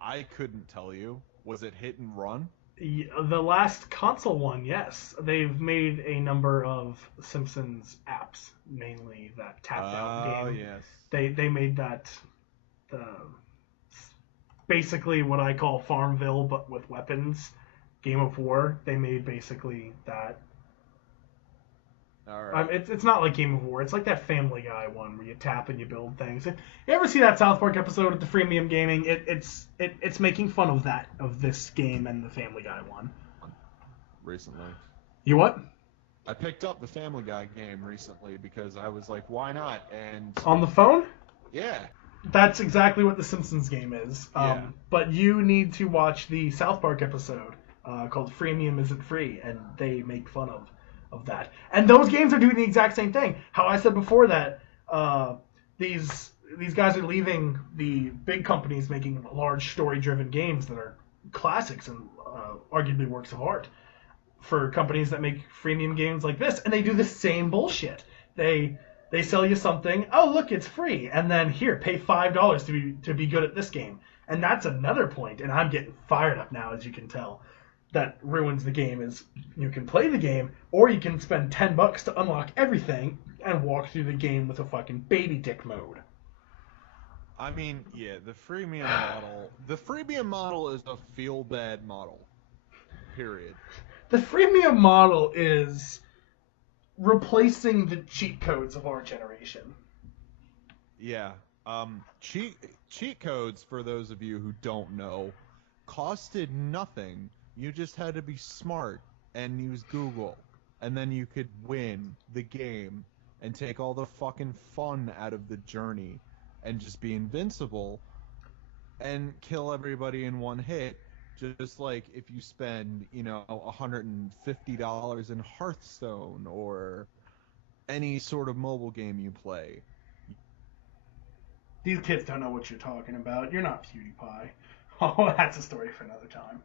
I couldn't tell you. Was it Hit and Run? The last console one, yes. They've made a number of Simpsons apps, mainly that tapped out game. Oh, yes. They made that basically what I call Farmville, but with weapons. Game of War. They made basically that. All right. It's not like Game of War. It's like that Family Guy one where you tap and you build things. You ever see that South Park episode of the Freemium Gaming? It's making fun of this game and the Family Guy one. Recently. You what? I picked up the Family Guy game recently because I was like, why not? And on the phone? Yeah. That's exactly what the Simpsons game is. Yeah. But you need to watch the South Park episode called Freemium Isn't Free, and they make fun of that. And those games are doing the exact same thing. How I said before that these guys are leaving the big companies making large story-driven games that are classics and arguably works of art for companies that make freemium games like this, and they do the same bullshit. They sell you something, oh look, it's free, and then here, pay $5 to be good at this game. And that's another point, and I'm getting fired up now, as you can tell. That ruins the game is you can play the game, or you can spend $10 to unlock everything and walk through the game with a fucking baby dick mode. I mean, yeah, the freemium model is a feel bad model. Period. The freemium model is replacing the cheat codes of our generation. Yeah. Cheat codes, for those of you who don't know, costed nothing. You just had to be smart and use Google, and then you could win the game and take all the fucking fun out of the journey and just be invincible and kill everybody in one hit. Just like if you spend, $150 in Hearthstone or any sort of mobile game you play. These kids don't know what you're talking about. You're not PewDiePie. Oh, that's a story for another time.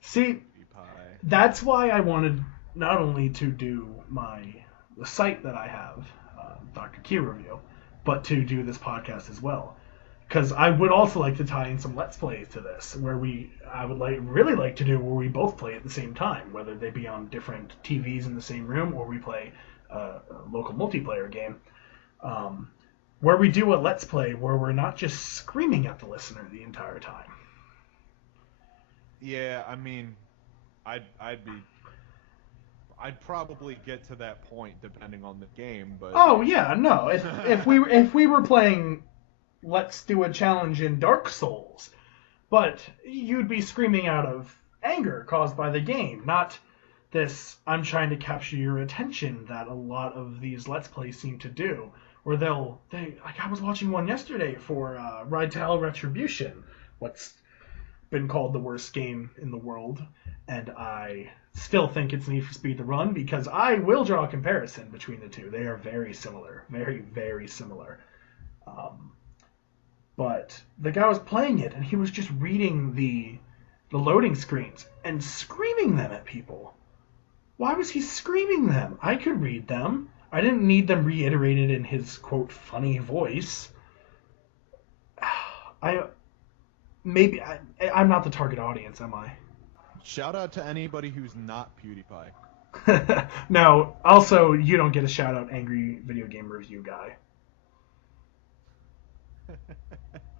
See, PewDiePie. That's why I wanted not only to do the site that I have, Dr.Q review, but to do this podcast as well. Because I would also like to tie in some Let's Plays to this, where I would really like to do where we both play at the same time, whether they be on different TVs in the same room or we play a local multiplayer game. Where we do a Let's Play where we're not just screaming at the listener the entire time. Yeah, I mean, I'd probably get to that point depending on the game, but... Oh, yeah, no. If we were playing, let's do a challenge in Dark Souls, but you'd be screaming out of anger caused by the game, not this, I'm trying to capture your attention that a lot of these Let's Plays seem to do. Where I was watching one yesterday for Ride to Hell Retribution, what's been called the worst game in the world, and I still think it's Need for Speed to Run because I will draw a comparison between the two. They are very similar, very, very similar. But the guy was playing it, and he was just reading the loading screens and screaming them at people. Why was he screaming them? I could read them. I didn't need them reiterated in his, quote, funny voice. I'm not the target audience, am I? Shout out to anybody who's not PewDiePie. No, also, you don't get a shout out, Angry Video Game Review Guy.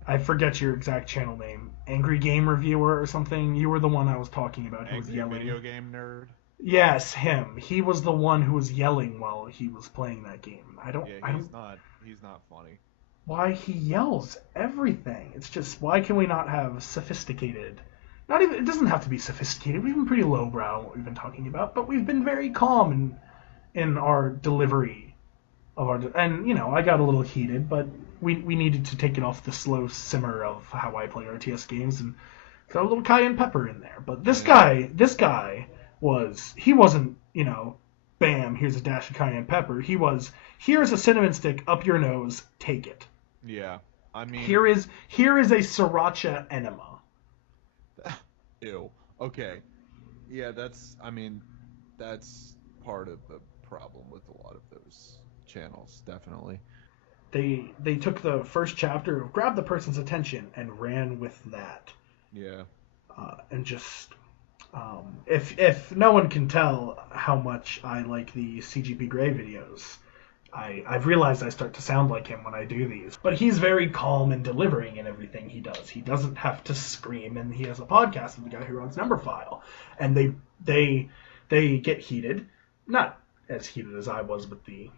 I forget your exact channel name. Angry Game Reviewer or something? You were the one I was talking about who was yelling. Video Game Nerd? Yes, him. He was the one who was yelling while he was playing that game. He's not funny. Why he yells everything? It's just, why can we not have sophisticated? Not even, it doesn't have to be sophisticated. We've been pretty lowbrow what we've been talking about, but we've been very calm in our delivery of our. And I got a little heated, but we needed to take it off the slow simmer of how I play RTS games and throw a little cayenne pepper in there. But this guy wasn't, bam, here's a dash of cayenne pepper. He was, here's a cinnamon stick up your nose, take it. Yeah, I mean... Here is a sriracha enema. Ew. Okay. Yeah, that's part of the problem with a lot of those channels, definitely. They took the first chapter of grab the person's attention and ran with that. Yeah. And just... if no one can tell how much I like the CGP Grey videos, I've realized I start to sound like him when I do these. But he's very calm and delivering in everything he does. He doesn't have to scream, and he has a podcast with the guy who runs Number File. And they get heated. Not as heated as I was with the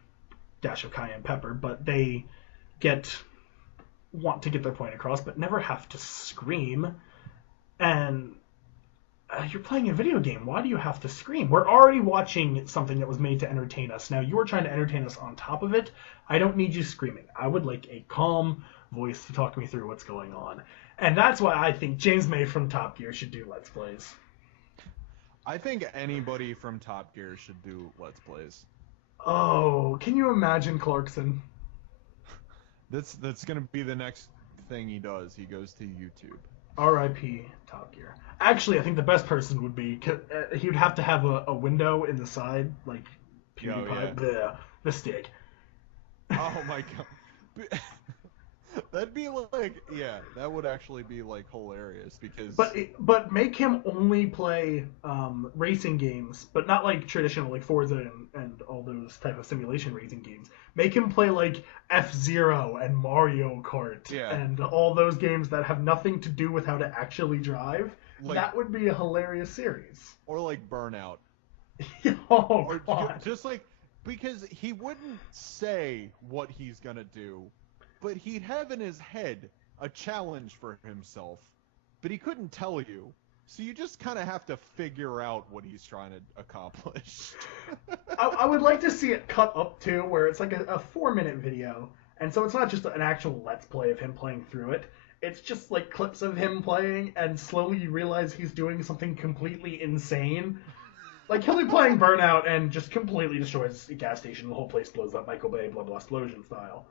dash of cayenne pepper, but they want to get their point across, but never have to scream. And... you're playing a video game. Why do you have to scream? We're already watching something that was made to entertain us. Now, you are trying to entertain us on top of it. I don't need you screaming. I would like a calm voice to talk me through what's going on. And that's why I think James May from Top Gear should do Let's Plays. I think anybody from Top Gear should do Let's Plays. Oh, can you imagine Clarkson? That's going to be the next thing he does. He goes to YouTube. R.I.P. Top Gear. Actually, I think the best person would be... he would have to have a window in the side, like PewDiePie. Oh, yeah. The stick. Oh, my God. That'd be like... Yeah, that would actually be, like, hilarious, because... But make him only play racing games, but not, like, traditional, like, Forza and all those type of simulation racing games. Make him play, like, F-Zero and Mario Kart and all those games that have nothing to do with how to actually drive. Like, that would be a hilarious series. Or, like, Burnout. Oh, God. Just, like... Because he wouldn't say what he's gonna do, but he'd have in his head a challenge for himself, but he couldn't tell you. So you just kind of have to figure out what he's trying to accomplish. I would like to see it cut up, too, where it's like a 4-minute video, And so it's not just an actual Let's Play of him playing through it. It's just like clips of him playing, and slowly you realize he's doing something completely insane. Like, he'll be playing Burnout and just completely destroys a gas station. The whole place blows up, Michael Bay, blah, blah, explosion style.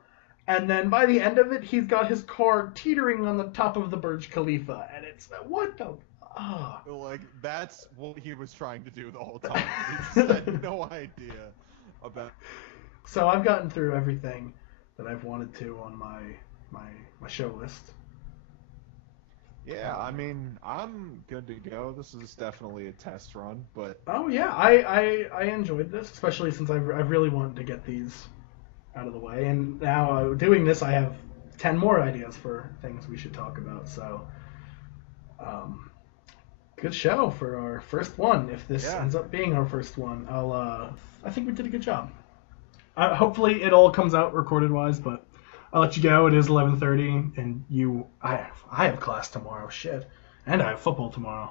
And then by the end of it, he's got his car teetering on the top of the Burj Khalifa. And it's, what the... Ah. Like, that's what he was trying to do the whole time. He just had no idea about... So I've gotten through everything that I've wanted to on my show list. Yeah, I mean, I'm good to go. This is definitely a test run, but... Oh, yeah, I enjoyed this, especially since I've really wanted to get these out of the way. And now, doing this, I have 10 more ideas for things we should talk about, so... good show for our first one. If this ends up being our first one, I think we did a good job. Hopefully it all comes out recorded-wise, but... I'll let you go. It is 11:30, and I have class tomorrow. Shit, and I have football tomorrow.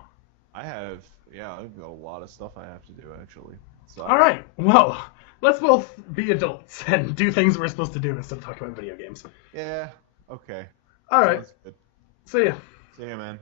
I've got a lot of stuff I have to do actually. So. All right, well, let's both be adults and do things we're supposed to do instead of talking about video games. Yeah. Okay. All right. Sounds good. See ya. See ya, man.